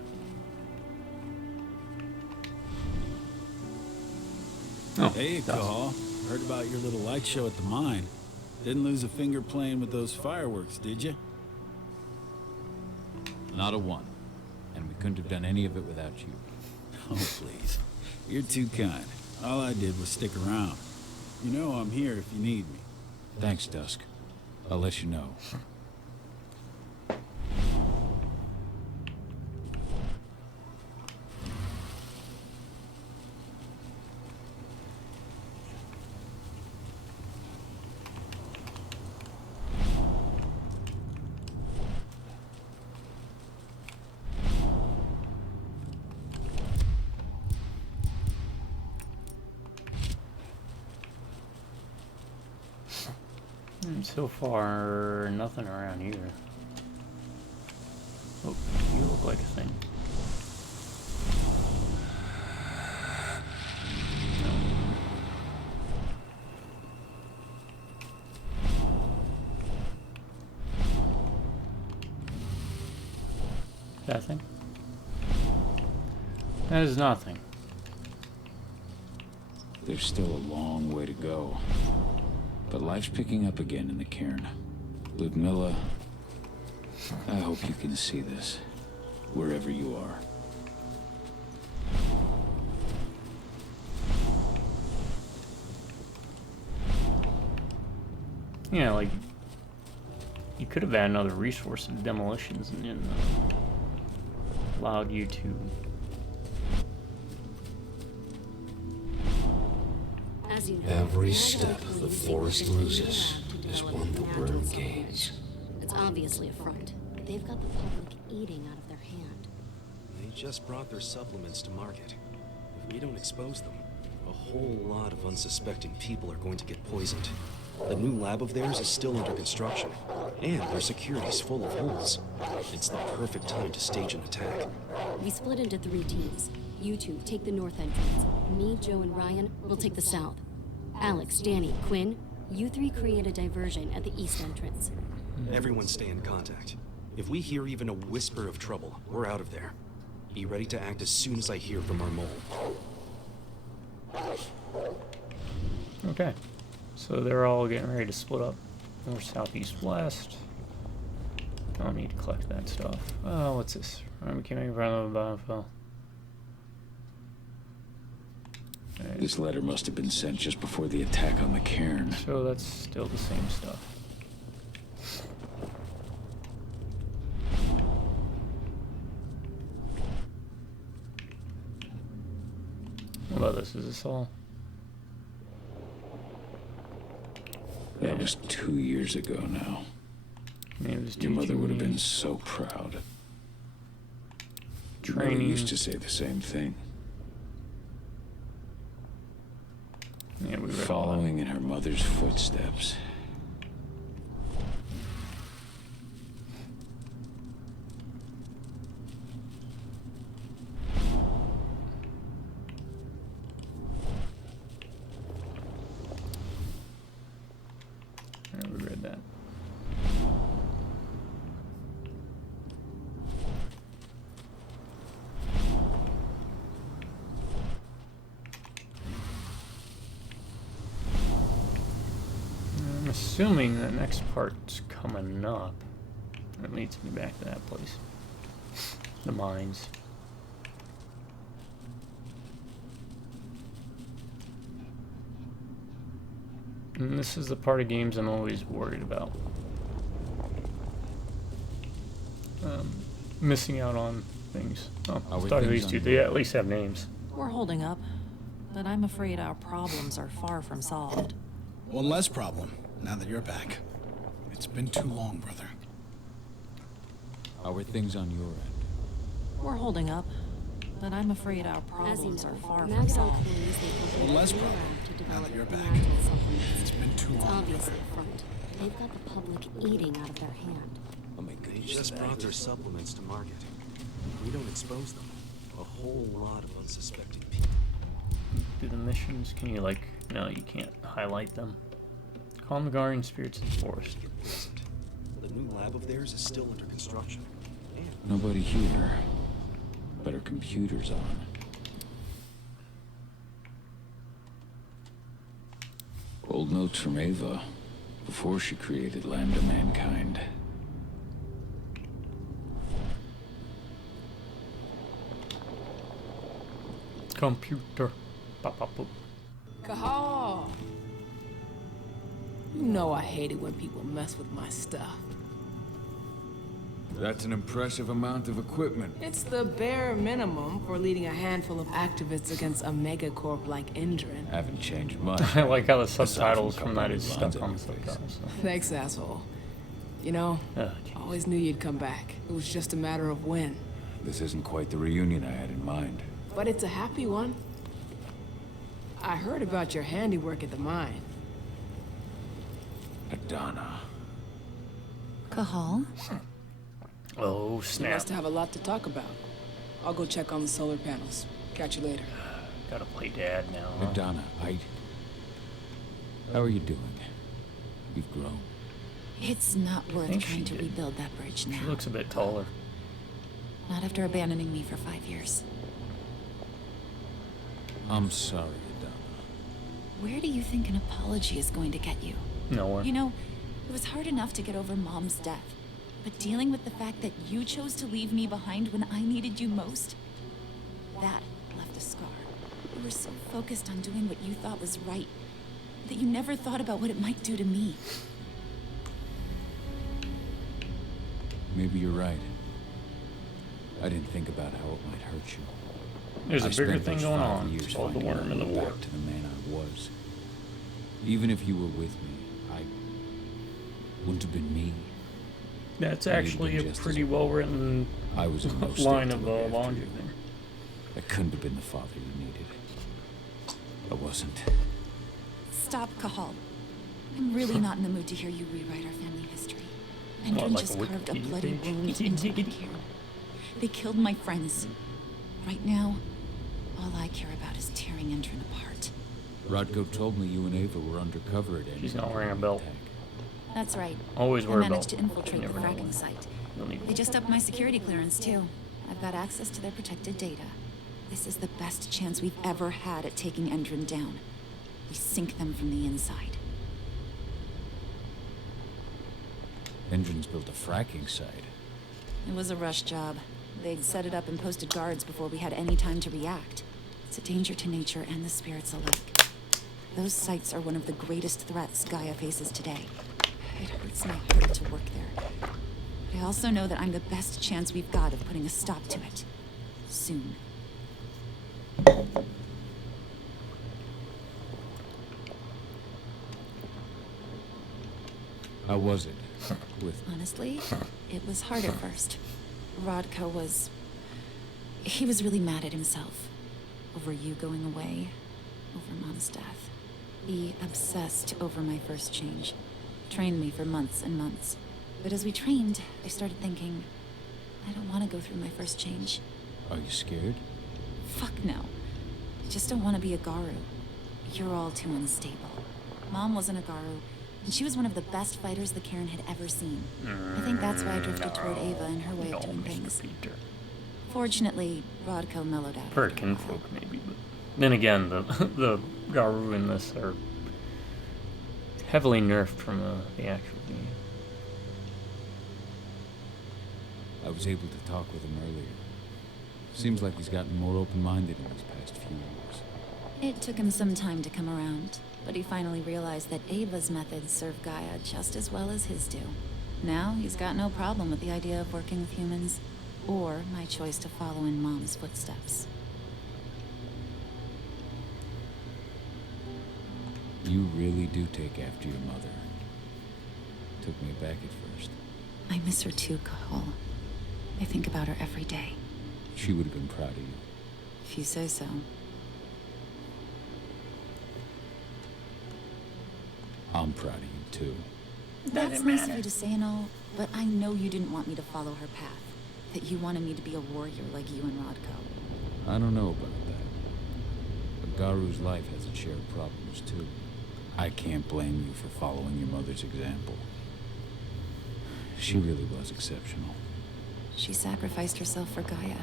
Oh, hey, Call. Heard about your little light show at the mine. Didn't lose a finger playing with those fireworks, did you? Not a one. And we couldn't have done any of it without you. Oh, please. You're too kind. All I did was stick around. You know I'm here if you need me. Thanks, Dusk. I'll let you know. So far, nothing around here. Oh, you look like a thing. That thing? That is nothing. There's still a long way to go. But life's picking up again in the cairn. Ludmilla, I hope you can see this, wherever you are. Yeah, like, you could have had another resource of demolitions and allowed you to... As you know, Every step the forest loses is one the worm gains. It's obviously a front. They've got the public eating out of their hand. They just brought their supplements to market. If we don't expose them, a whole lot of unsuspecting people are going to get poisoned. The new lab of theirs is still under construction, and their security's full of holes. It's the perfect time to stage an attack. We split into 3 teams. You two take the north entrance. Me, Joe, and Ryan will take the south. Alex, Danny, Quinn, you 3 create a diversion at the east entrance. Everyone stay in contact. If we hear even a whisper of trouble, we're out of there. Be ready to act as soon as I hear from our mole. Okay. So they're all getting ready to split up. North, south, east, west. Don't need to collect that stuff. Oh, what's this? We can't make run of a battlefield. This letter must have been sent just before the attack on the cairn. So that's still the same stuff. What about this? Is this all? That was 2 years ago now. Maybe it was Your mother would have been so proud. Your mother Training. used to say the same thing. Yeah, we read Following in her mother's footsteps. that. I'm assuming the next part's coming up. That leads me back to that place. The mines. And this is the part of games I'm always worried about. Missing out on things. Oh, I thought these two, they at least have names. We're holding up, but I'm afraid our problems are far from solved. One less problem, now that you're back. It's been too long, brother. How are things on your end? We're holding up, but I'm afraid our problems are far from Magdal solved. claims they One less problem, to now develop that you're back. miraculous supplements. It's been too It's long. obvious up front. They've got the public eating out of their hand. Oh my god, they just brought their supplements to market. If we don't expose them, a whole lot of unsuspecting people. Do the missions, can you like, no, you can't highlight them. Calm the guardian spirits in the forest. The new lab of theirs is still under construction. Nobody here. But our computer's on. Old notes from Ava, before she created Land of Mankind. Computer. Pop, pop, pop. Cahal! You know I hate it when people mess with my stuff. That's an impressive amount of equipment. It's the bare minimum for leading a handful of activists against a megacorp like Indran. Haven't changed much. I like how the Aside subtitles from from a that couple is of lines stuck on on the your face. subtitles. So. Thanks, asshole. You know, Oh, I always knew you'd come back. It was just a matter of when. This isn't quite the reunion I had in mind. But it's a happy one. I heard about your handiwork at the mine. Adana. Cahal? Oh, You snap. must have a lot to talk about. I'll go check on the solar panels. Catch you later. Gotta play dad now. Huh? Adana, how are you doing? You've grown. It's not worth think trying she to did. rebuild that bridge now. She looks a bit taller. Not after abandoning me for 5 years. I'm sorry, Adana. Where do you think an apology is going to get you? Nowhere. You know, it was hard enough to get over Mom's death. But dealing with the fact that you chose to leave me behind when I needed you most, that left a scar. You were so focused on doing what you thought was right that you never thought about what it might do to me. Maybe you're right. I didn't think about how it might hurt you. There's a I bigger spent thing those going 5 on. years It's called the finding worm in the my way war. back to the man I was. Even if you were with me, I wouldn't have been me. That's I needed actually him a just as pretty well written I was in no state line to of look after laundry you. there. I couldn't have been the father you needed. I wasn't. Stop, Cahal. I'm really not in the mood to hear you rewrite our family history. What, Endron like a just carved a Wikipedia bloody page? wound into my care. They killed my friends. Right now, all I care about is tearing Endron apart. Rodko told me you and Ava were undercover at She's not wearing a belt. That's right. Always I wear a managed belt. to infiltrate the Never know fracking when. site. Don't need They just upped my security clearance, too. I've got access to their protected data. This is the best chance we've ever had at taking Endron down. We sink them from the inside. Endron's built a fracking site. It was a rush job. They'd set it up and posted guards before we had any time to react. It's a danger to nature and the spirits alike. Those sites are one of the greatest threats Gaia faces today. It hurts my heart to work there. But I also know that I'm the best chance we've got of putting a stop to it. Soon. How was it? With Honestly, it was hard at first. Rodko was... He was really mad at himself. Over you going away. Over Mom's death. He obsessed over my first change. Trained me for months and months. But as we trained, I started thinking, I don't want to go through my first change. Are you scared? Fuck no. I just don't want to be a Garu. You're all too unstable. Mom wasn't a Garu. and she was one of the best fighters the Cairn had ever seen. I think that's why I drifted toward Ava and her way of doing things. Fortunately, Rodko mellowed out. Per kinfolk, maybe, but then again, the Garou in this are heavily nerfed from the actual game. I was able to talk with him earlier. Seems like he's gotten more open-minded in these past few years. It took him some time to come around, but he finally realized that Ava's methods serve Gaia just as well as his do. Now he's got no problem with the idea of working with humans, or my choice to follow in Mom's footsteps. You really do take after your mother. Took me aback at first. I miss her too, Cahal. I think about her every day. She would have been proud of you. If you say so. I'm proud of you, too. That's nice of you to say and all, but I know you didn't want me to follow her path. That you wanted me to be a warrior like you and Rodko. I don't know about that. But Garu's life has its share of problems, too. I can't blame you for following your mother's example. She really was exceptional. She sacrificed herself for Gaia.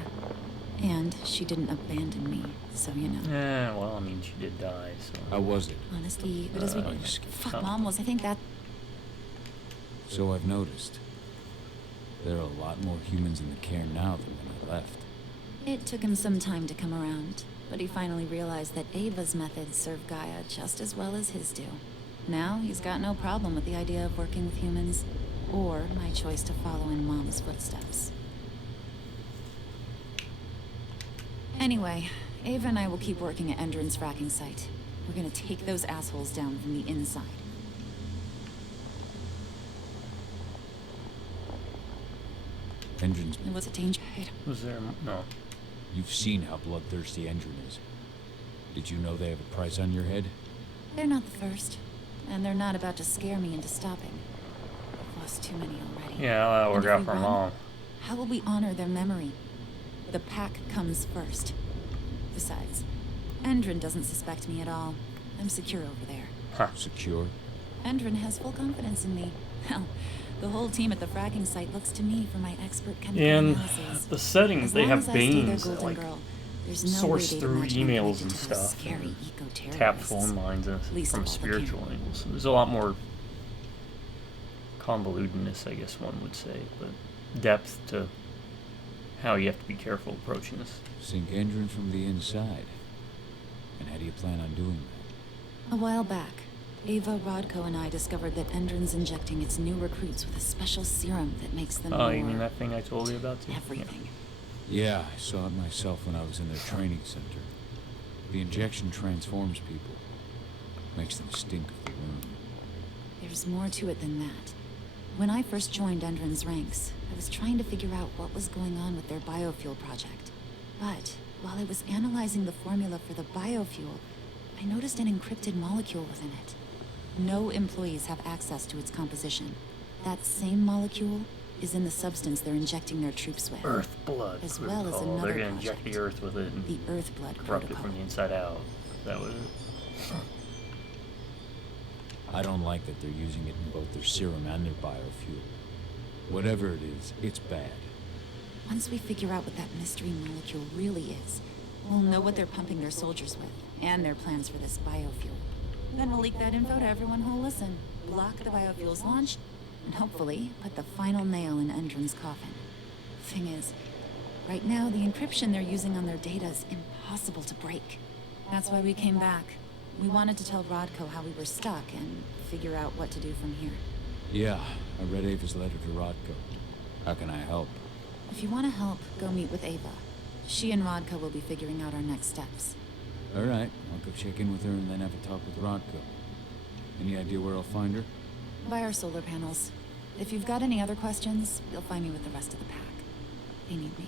And she didn't abandon me, so you know. Yeah, well, I mean, she did die, so... How was it? Honestly, but as we... Fuck, Mom was... I think that... So I've noticed. There are a lot more humans in the Cairn now than when I left. It took him some time to come around, but he finally realized that Ava's methods serve Gaia just as well as his do. Now he's got no problem with the idea of working with humans, or my choice to follow in Mom's footsteps. Anyway, Ava and I will keep working at Endron's fracking site. We're gonna take those assholes down from the inside. Endron's... It was a danger. Was there... No. You've seen how bloodthirsty Endron is. Did you know they have a price on your head? They're not the first. And they're not about to scare me into stopping. I've lost too many already. Yeah, that'll work out for Mom. How will we honor their memory? The pack comes first. Besides, Endron doesn't suspect me at all. I'm secure over there. Huh. Secure? Endron has full confidence in me. Hell, the whole team at the fracking site looks to me for my expert chemical analysis. The settings, they have Banes that, like, no source through emails and stuff. And tap phone lines from spiritual angles. So there's a lot more convolutedness, I guess one would say, but depth to how you have to be careful approaching this. Sink Endron from the inside. And how do you plan on doing that? A while back, Ava, Rodko, and I discovered that Endron's injecting its new recruits with a special serum that makes them Oh, you mean that thing I told you about too? Everything. Yeah, I saw it myself when I was in their training center. The injection transforms people. Makes them stink of the room. There's more to it than that. When I first joined Endron's ranks, I was trying to figure out what was going on with their biofuel project. But while I was analyzing the formula for the biofuel, I noticed an encrypted molecule within it. No employees have access to its composition. That same molecule is in the substance they're injecting their troops with. Earthblood. As well as another They're gonna project, inject the Earth with it and the Earthblood corrupt it protocol. from the inside out. That was it. I don't like that they're using it in both their serum and their biofuel. Whatever it is, it's bad. Once we figure out what that mystery molecule really is, we'll know what they're pumping their soldiers with, and their plans for this biofuel. Then we'll leak that info to everyone who'll listen, block the biofuel's launch, and hopefully put the final nail in Endron's coffin. Thing is, right now the encryption they're using on their data is impossible to break. That's why we came back. We wanted to tell Rodko how we were stuck and figure out what to do from here. Yeah, I read Ava's letter to Rodko. How can I help? If you want to help, go meet with Ava. She and Rodko will be figuring out our next steps. All right, I'll go check in with her and then have a talk with Rodko. Any idea where I'll find her? By our solar panels. If you've got any other questions, you'll find me with the rest of the pack. They need me.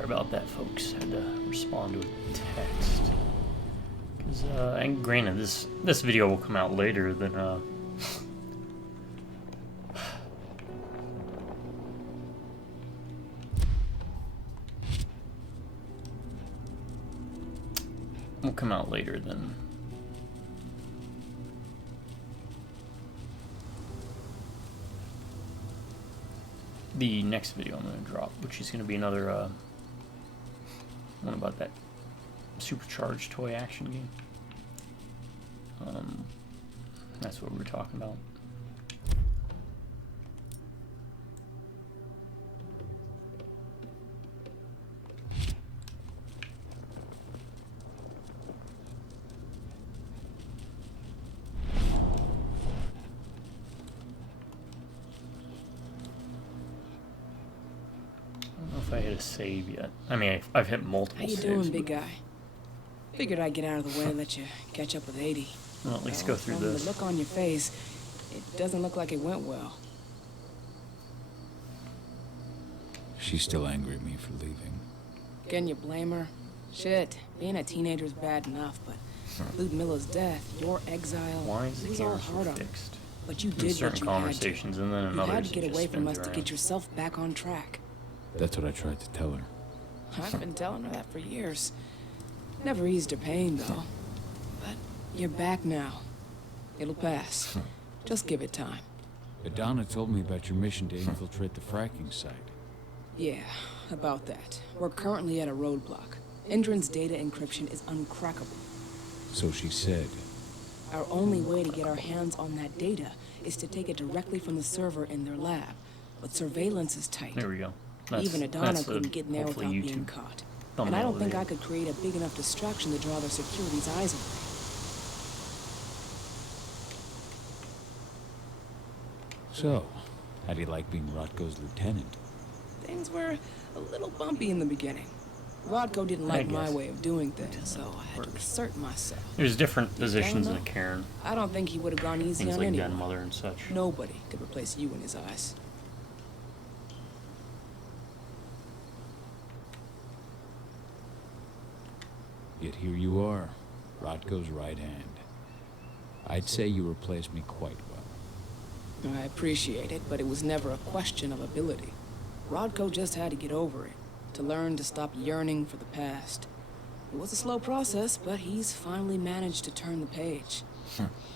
Sorry about that, folks. Had to respond to a text. Cause, and granted, this video will come out later than will come out later than the next video I'm going to drop, which is going to be another one about that supercharged toy action game. That's what we were talking about. If I hit a save yet. I mean, I've hit multiple saves. How you doing, big guy? Figured I'd get out of the way and let you catch up with 80. Well, at least go through from this. The look on your face, it doesn't look like it went well. She's still angry at me for leaving. Can you blame her? Shit, being a teenager's bad enough, but Ludmilla's death, your exile, Why is it the was all camera hard so on fixed? But you In did certain what you conversations, had to. and then in You others, had to get it just away from spins us to around. get yourself back on track. That's what I tried to tell her. I've been telling her that for years. Never eased her pain, though. But you're back now. It'll pass. Just give it time. Adana told me about your mission to infiltrate the fracking site. Yeah, about that. We're currently at a roadblock. Endron's data encryption is uncrackable. So she said. Our only way to get our hands on that data is to take it directly from the server in their lab. But surveillance is tight. There we go. Even Adana couldn't get in there without being caught. And I don't think I could create a big enough distraction to draw their security's eyes away. So, how do you like being Rotko's lieutenant? Things were a little bumpy in the beginning. Rodko didn't like my way of doing things, so I had to assert myself. There's different positions in a cairn. I don't think he would have gone easy Things on like anyone. Grandmother and such. Nobody could replace you in his eyes. Yet here you are, Rotko's right hand. I'd say you replaced me quite well. I appreciate it, but it was never a question of ability. Rodko just had to get over it, to learn to stop yearning for the past. It was a slow process, but he's finally managed to turn the page.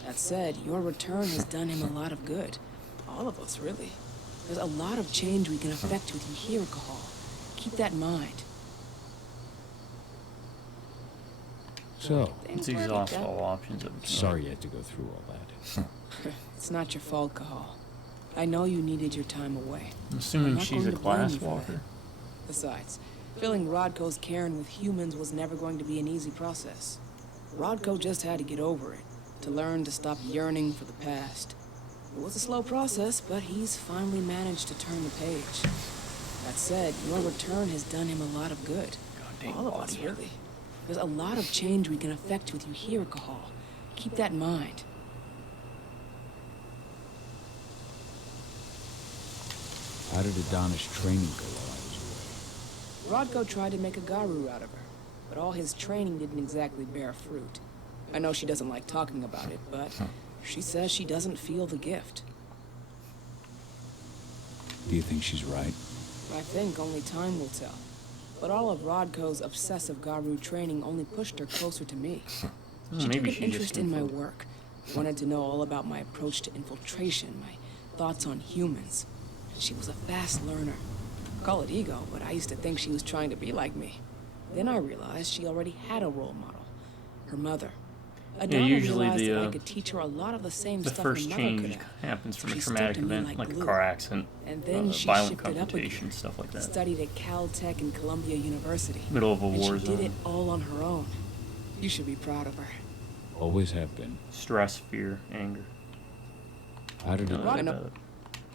That said, your return has done him a lot of good. All of us, really. There's a lot of change we can effect with you here, Cahal. Keep that in mind. So, Let's exhaust all options that we can. Sorry you had to go through all that. It's not your fault, Cahal. I know you needed your time away. I'm assuming not she's going a to blame class you for walker. that. Besides, filling Rodko's cairn with humans was never going to be an easy process. Rodko just had to get over it, to learn to stop yearning for the past. It was a slow process, but he's finally managed to turn the page. That said, your return has done him a lot of good. All of us, really. There's a lot of change we can effect with you here, Cahal. Keep that in mind. How did Adana's training go while I was away? Rodko tried to make a Garu out of her, but all his training didn't exactly bear fruit. I know she doesn't like talking about it, but she says she doesn't feel the gift. Do you think she's right? I think only time will tell. But all of Rodko's obsessive Garu training only pushed her closer to me. She took an interest in my work, wanted to know all about my approach to infiltration, my thoughts on humans. She was a fast learner. Call it ego, but I used to think she was trying to be like me. Then I realized she already had a role model, her mother. Adana usually realized that I could teach her a lot of the same the stuff first her mother change could have. happens from She a stuck traumatic to me event, like a glue. car accident, And then she violent shifted up confrontation, again. stuff like that. Studied at Caltech and Columbia University. Middle of a and war she did zone. it all on her own. You should be proud of her. Always have been. Stress, fear, anger. How did it I know.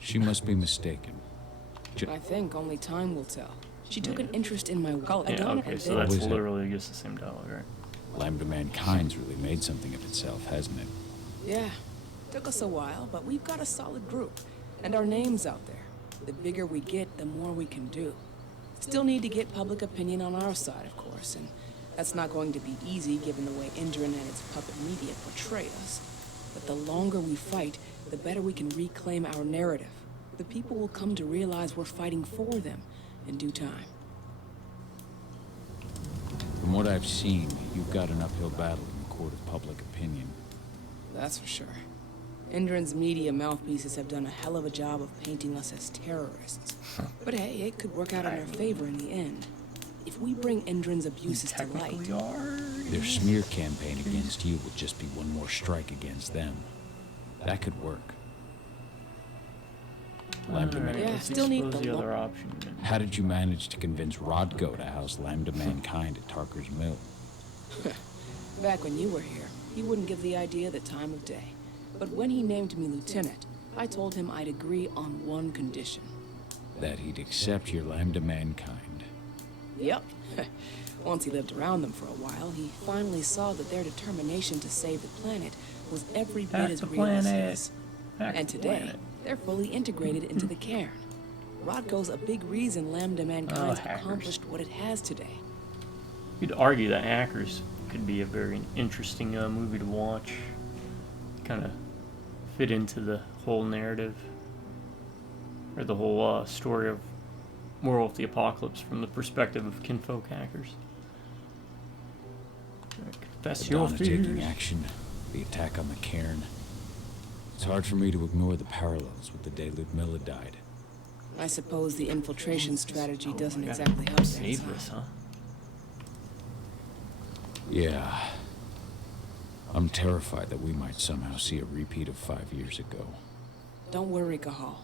She must be mistaken. I think only time will tell. She took an interest in my work. Yeah, okay, so that's literally just the same dialogue, right? Lambda Mankind's really made something of itself, hasn't it? Yeah. Took us a while, but we've got a solid group. And our name's out there. The bigger we get, the more we can do. Still need to get public opinion on our side, of course, and that's not going to be easy given the way Indran and its puppet media portray us. But the longer we fight, the better we can reclaim our narrative. The people will come to realize we're fighting for them in due time. From what I've seen, you've got an uphill battle in the court of public opinion. That's for sure. Indran's media mouthpieces have done a hell of a job of painting us as terrorists. But hey, it could work out in our favor in the end. If we bring Indran's abuses to light... Their smear campaign against you will just be one more strike against them. That could work. Lambda Man. Yeah, still need the other option. How did you manage to convince Rodko to house Lambda Mankind at Tarker's Mill? Back when you were here, he wouldn't give the idea the time of day. But when he named me lieutenant, I told him I'd agree on one condition. That he'd accept your Lambda Mankind. Yep. Once he lived around them for a while, he finally saw that their determination to save the planet was every bit as real as his. And today, they're fully integrated into the cairn. Rodko's a big reason Lambda Mankind's accomplished what it has today. You'd argue that Hackers could be a very interesting movie to watch. Kind of fit into the whole narrative, or the whole story of Werewolf the Apocalypse from the perspective of kinfolk hackers. Confess your fears. Taking action, the attack on the cairn. It's hard for me to ignore the parallels with the day Ludmilla died. I suppose the infiltration strategy doesn't exactly help save this, huh? Yeah. I'm terrified that we might somehow see a repeat of 5 years ago. Don't worry, Cahal.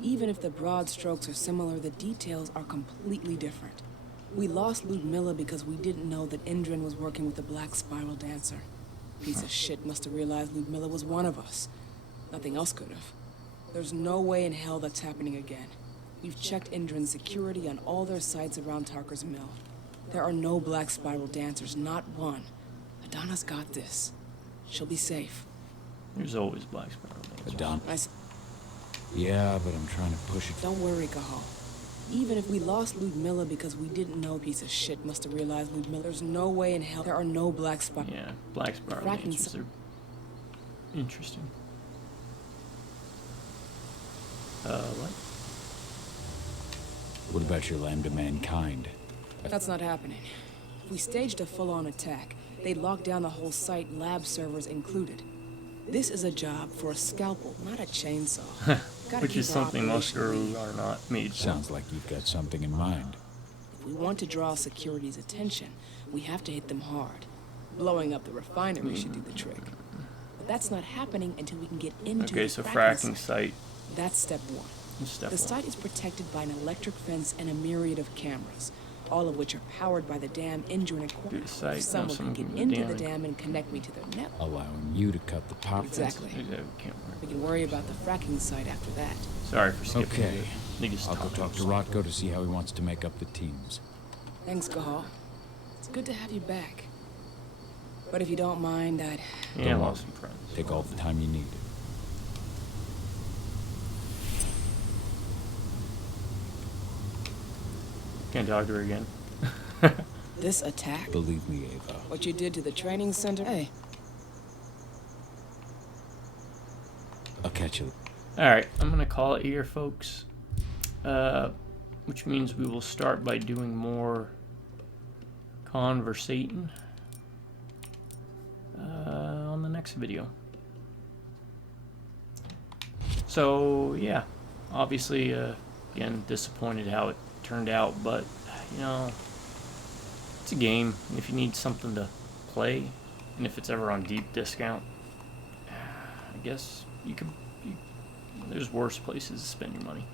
Even if the broad strokes are similar, the details are completely different. We lost Ludmilla because we didn't know that Indran was working with the Black Spiral Dancer. Piece of shit must have realized Ludmilla was one of us. Nothing else could have. There's no way in hell that's happening again. We've checked Indran's security on all their sites around Tarker's Mill. There are no Black Spiral Dancers, not one. Adana's got this. She'll be safe. There's always Black Spiral Dancers. Adana? Yeah, but I'm trying to push it. Don't worry, Cahal. Even if we lost Ludmilla because we didn't know, piece of shit must have realized Ludmilla. There's no way in hell there are no Black Spiral. Yeah, Black Spiral Dancers are interesting. What? What about your Lambda Mankind? That's not happening. If we staged a full-on attack, they'd lock down the whole site, lab servers included. This is a job for a scalpel, not a chainsaw. Which is something most girls are not made for. Sounds like you've got something in mind. If we want to draw security's attention, we have to hit them hard. Blowing up the refinery should do the trick. But that's not happening until we can get into the fracking site. That's step one. The site is protected by an electric fence and a myriad of cameras, all of which are powered by the dam Indran acquired. If someone can get into the dam and connect me to their network. Allowing you to cut the power. Exactly. We can worry about the fracking site after that. Sorry for skipping. Okay. I'll go talk to Rodko to see how he wants to make up the teams. Thanks, Cahal. It's good to have you back. But if you don't mind, I'd... Yeah, I lost some friends. Take all the time you need. Can't talk to her again. This attack? Believe me, Ava. What you did to the training center? Hey. I'll catch you. Alright, I'm gonna call it here, folks. Which means we will start by doing more conversating on the next video. So, yeah. Obviously, again, disappointed how it turned out, but you know, it's a game. If you need something to play, and if it's ever on deep discount, I guess you could. There's worse places to spend your money.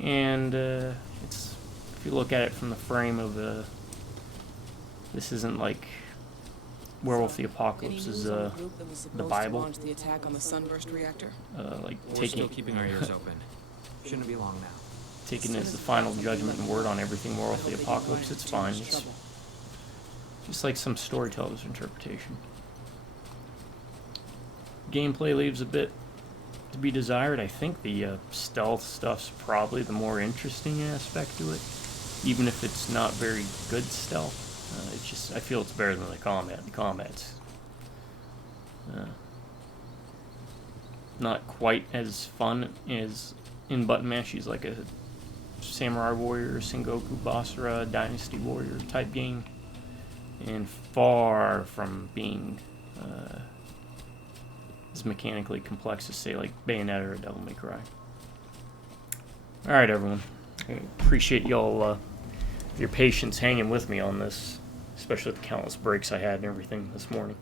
And it's, if you look at it from the frame of this isn't like Werewolf the Apocalypse is the Bible. The attack on the Sunburst reactor. Like we're still keeping our ears open. Shouldn't be long now. Taking as the final judgment and word on everything Werewolf the Apocalypse, it's fine. It's just like some storyteller's interpretation. Gameplay leaves a bit to be desired. I think the stealth stuff's probably the more interesting aspect to it. even if it's not very good stealth. It's just, I feel it's better than the combat. The combat's not quite as fun as in button mashes, like a Samurai Warrior, Sengoku Basara, Dynasty Warrior type game, and far from being as mechanically complex as, say, like Bayonetta or Devil May Cry. Alright, everyone. I appreciate y'all your patience hanging with me on this, especially with the countless breaks I had and everything this morning.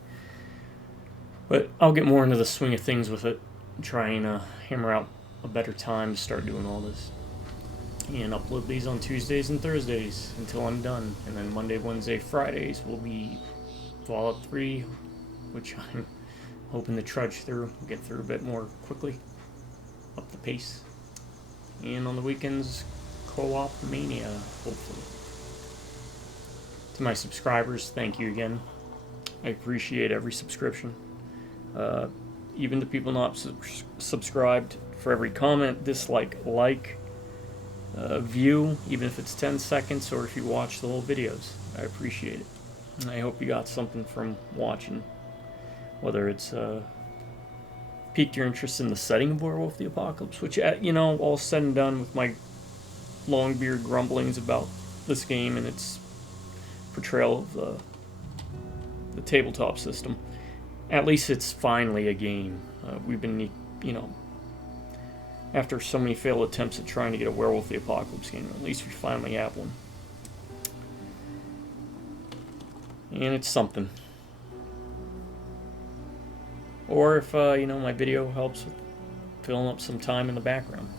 But I'll get more into the swing of things with it, try and hammer out a better time to start doing all this. And upload these on Tuesdays and Thursdays until I'm done. And then Monday, Wednesday, Fridays will be Fallout 3, which I'm hoping to trudge through, get through a bit more quickly, up the pace. And on the weekends, Co-op Mania, hopefully. To my subscribers, thank you again. I appreciate every subscription. Even the people not subscribed, for every comment, dislike, view, even if it's 10 seconds or if you watch the whole videos. I appreciate it. And I hope you got something from watching, whether it's piqued your interest in the setting of Werewolf the Apocalypse, which, you know, all said and done with my long-beard grumblings about this game and its portrayal of the tabletop system. At least it's finally a game. We've been, you know, after so many failed attempts at trying to get a Werewolf the Apocalypse game, at least we finally have one. And it's something. Or if, you know, my video helps with filling up some time in the background.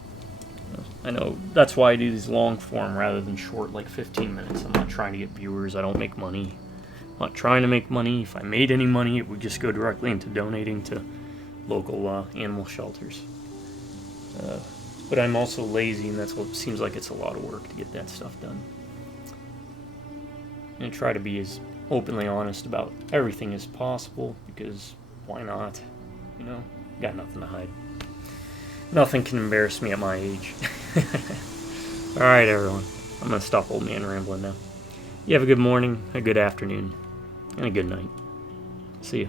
I know that's why I do these long form rather than short, like 15 minutes. I'm not trying to get viewers. I don't make money. I'm not trying to make money. If I made any money, it would just go directly into donating to local animal shelters. But I'm also lazy, and that's what seems like it's a lot of work to get that stuff done. And I try to be as openly honest about everything as possible, because why not? You know, got nothing to hide. Nothing can embarrass me at my age. Alright, everyone. I'm going to stop old man rambling now. You have a good morning, a good afternoon, and a good night. See ya.